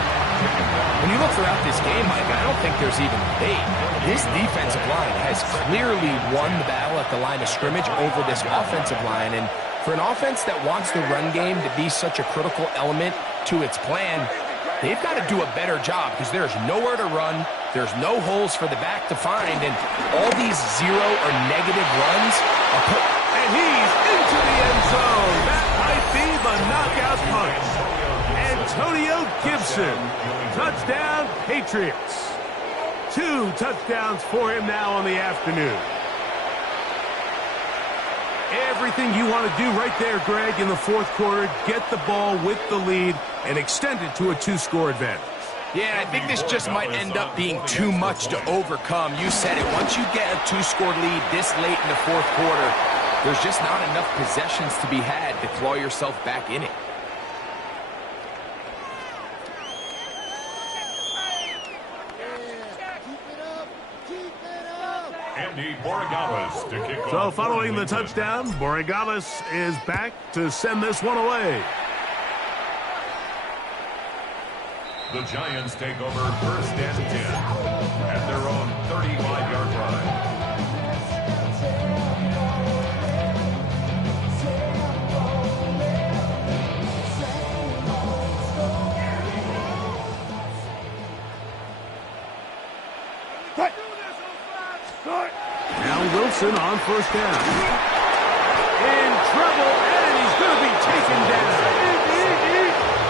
When you look throughout this game, Mike, I don't think there's even debate. This defensive line has clearly won the battle at the line of scrimmage over this offensive line. And for an offense that wants the run game to be such a critical element to its plan, they've got to do a better job because there's nowhere to run. There's no holes for the back to find. And all these zero or negative runs are put. And he's into the end zone. That might be the knockout punch. Antonio Gibson. Touchdown, Patriots. 2 touchdowns for him now on the afternoon. Everything you want to do right there, Greg, in the fourth quarter, get the ball with the lead and extend it to a 2-score advantage. Yeah, I think this just might end up being too much to overcome. You said it. Once you get a 2-score lead this late in the fourth quarter, there's just not enough possessions to be had to claw yourself back in it. Andy Borregales to kick off. So following the touchdown, Borregales is back to send this one away. The Giants take over 1st and 10 at their own 35-yard line. Now Wilson on 1st down. In trouble, and he's going to be taken down.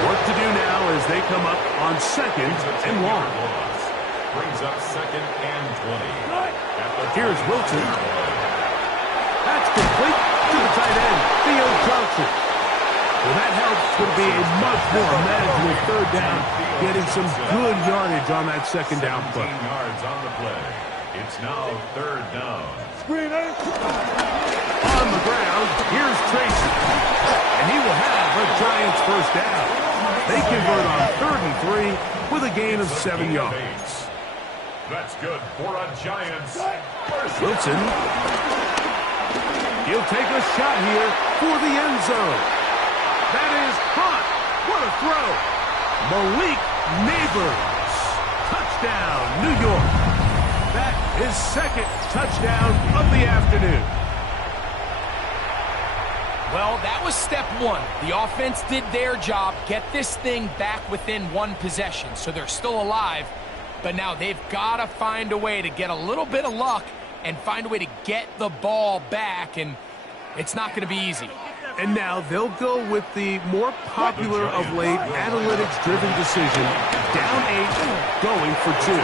What to do now as they come up on 2nd and long. Brings up 2nd and 20. Here's Wilson. That's complete to the tight end, Theo Johnson. Well, that helps to be a much more manageable 3rd down, getting some good yardage on that 2nd down play. 17 yards on the play. It's now 3rd down. On the ground, here's Tracy. And he will have a Giants 1st down. They convert on 3rd and 3 with a gain of 7 yards. That's good for a Giants. Wilson. He'll take a shot here for the end zone. That is caught. What a throw. Malik Neighbors. Touchdown, New York. That is 2nd touchdown of the afternoon. Well, that was step 1. The offense did their job, get this thing back within 1 possession, so they're still alive. But now they've got to find a way to get a little bit of luck and find a way to get the ball back, and it's not going to be easy. And now they'll go with the more popular of late analytics-driven decision, down 8, going for 2.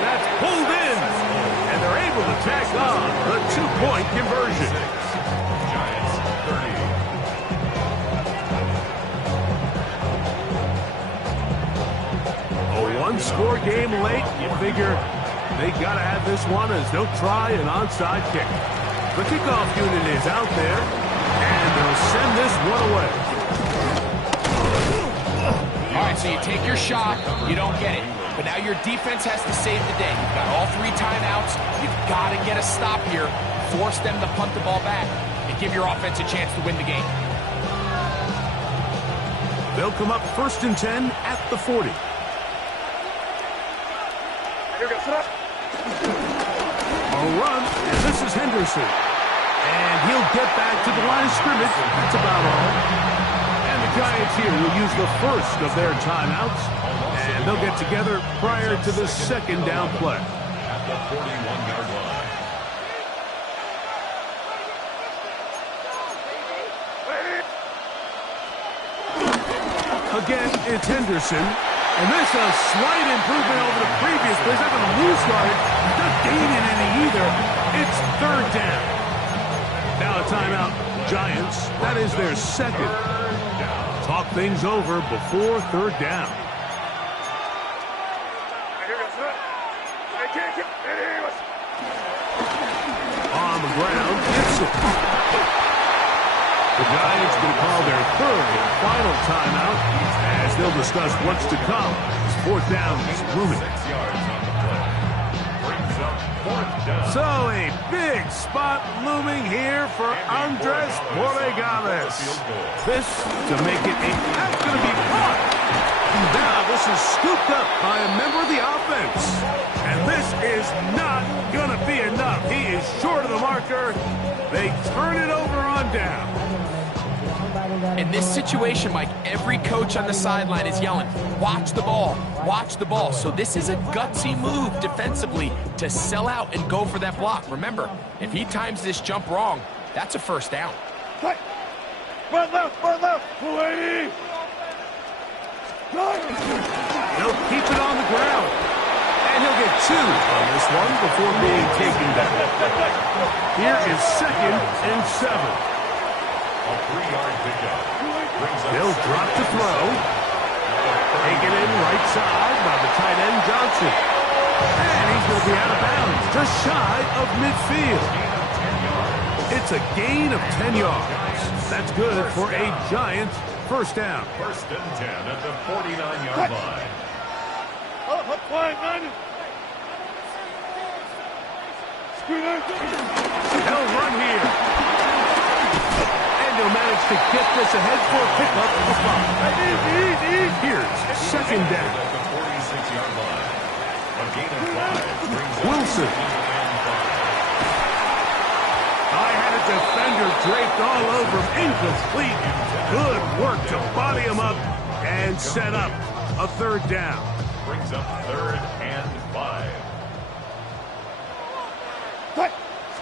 That's pulled in, and they're able to tack on the 2-point conversion. Giants 30. A 1-score game late, you figure they got to have this one as they'll try an onside kick. The kickoff unit is out there, and they'll send this one away. All right, so you take your shot, you don't get it. But now your defense has to save the day. You've got all 3 timeouts. You've got to get a stop here, force them to punt the ball back, and give your offense a chance to win the game. They'll come up 1st and 10 at the 40. A run, and this is Henderson. And he'll get back to the line of scrimmage. That's about all. And the Giants here will use the first of their timeouts. And they'll get together prior to the 2nd down play. At the 41-yard line. Again, it's Henderson. And this is a slight improvement over the previous play. He's not going to lose yardage. Not gaining any either. It's 3rd down. Now a timeout. Giants. That is their 2nd. talk things over before third down. On the ground, Gibson. The Giants will call their third and final timeout as they'll discuss what's to come. Fourth down is looming. So a big spot looming here for Andres Borregales. This to make it that's going to be caught. Now this is scooped up by a member of the offense. And this is not going to be enough. He is short of the marker. They turn it over on down. In this situation, Mike, every coach on the sideline is yelling, watch the ball, watch the ball. So this is a gutsy move defensively to sell out and go for that block. Remember, if he times this jump wrong, that's a first down. Run left, 280. He'll keep it on the ground. And he'll get 2 on this one before being taken back. Here is 2nd and 7. A 3-yard pickup. They'll drop to throw. Taken in right side by the tight end Johnson. And he's going to be out of bounds, just shy of midfield. It's a gain of 10 yards. That's good for a Giants first down. 1st and 10 at the 49-yard line. They'll run here. And he'll manage to get this ahead for a pickup of 5. Here's 2nd down. At the 46-yard line. A gain of 5 brings up Wilson. I had a defender draped all over him. Incomplete. Good work to body him up and set up a 3rd down. brings up 3rd and 5.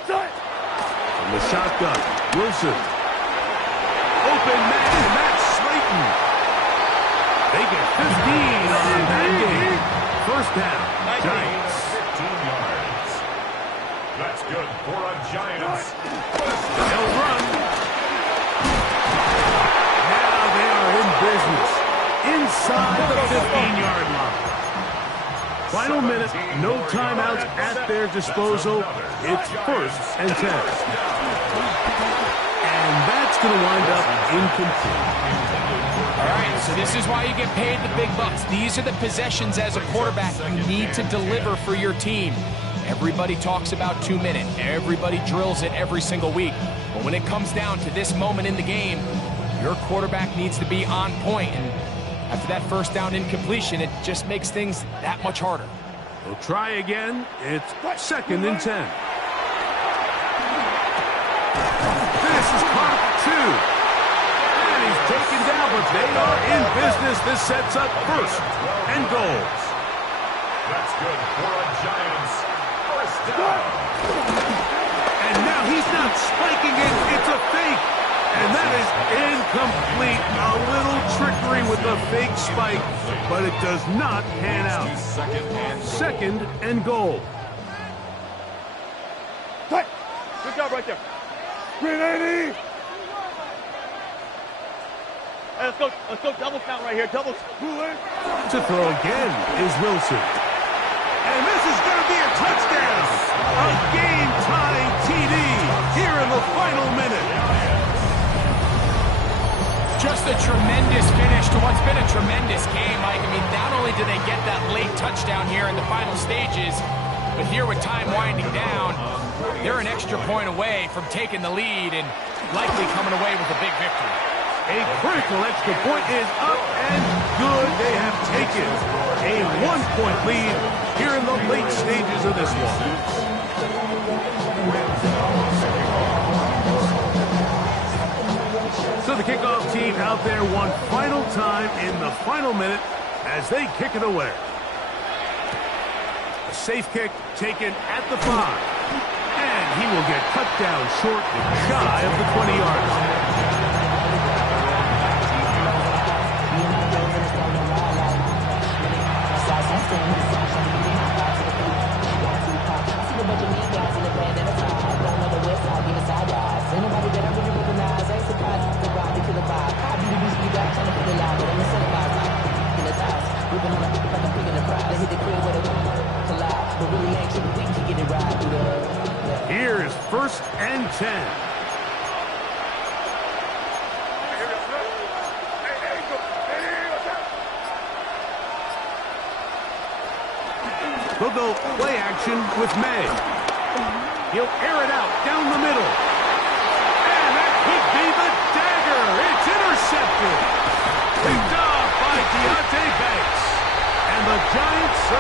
From the shotgun, Wilson. Open man, Matt Slayton. They get 15 on that game. First down, Giants. 15 yards. That's good for a Giants. They'll run. Now they are in business. Inside the 15-yard line. Final minute, no timeouts at their disposal. It's 1st and 10. And that's going to wind up incomplete. All right, so this is why you get paid the big bucks. These are the possessions as a quarterback you need to deliver for your team. Everybody talks about 2-minute. Everybody drills it every single week. But when it comes down to this moment in the game, your quarterback needs to be on point. And after that first down incompletion, it just makes things that much harder. We'll try again. It's 2nd and 10. This is caught 2. And he's taken down, but they are in business. This sets up 1st and goals. That's good for a Giants. First down. And now he's not spiking it. It's a fake. And that is incomplete. A little trickery with a fake spike, but it does not pan out. 2nd and goal. Good job right there. 380. Hey, let's go double count right here. Double. To throw again is Wilson. And this is going to be a touchdown. A game-tying TD here in the final minute. Just a tremendous finish to what's been a tremendous game, Mike. I mean, not only do they get that late touchdown here in the final stages, but here with time winding down, they're an extra point away from taking the lead and likely coming away with a big victory. A critical extra point is up and good. They have taken a 1-point lead here in the late stages of this one. So the kickoff team out there one final time in the final minute as they kick it away. A safe kick taken at the 5. And he will get cut down short and shy of the 20-yard line. first and 10. They'll go play action with May. He'll air it out down the middle. And that could be the dagger. It's intercepted. Picked off by Deontay Banks. And the Giants are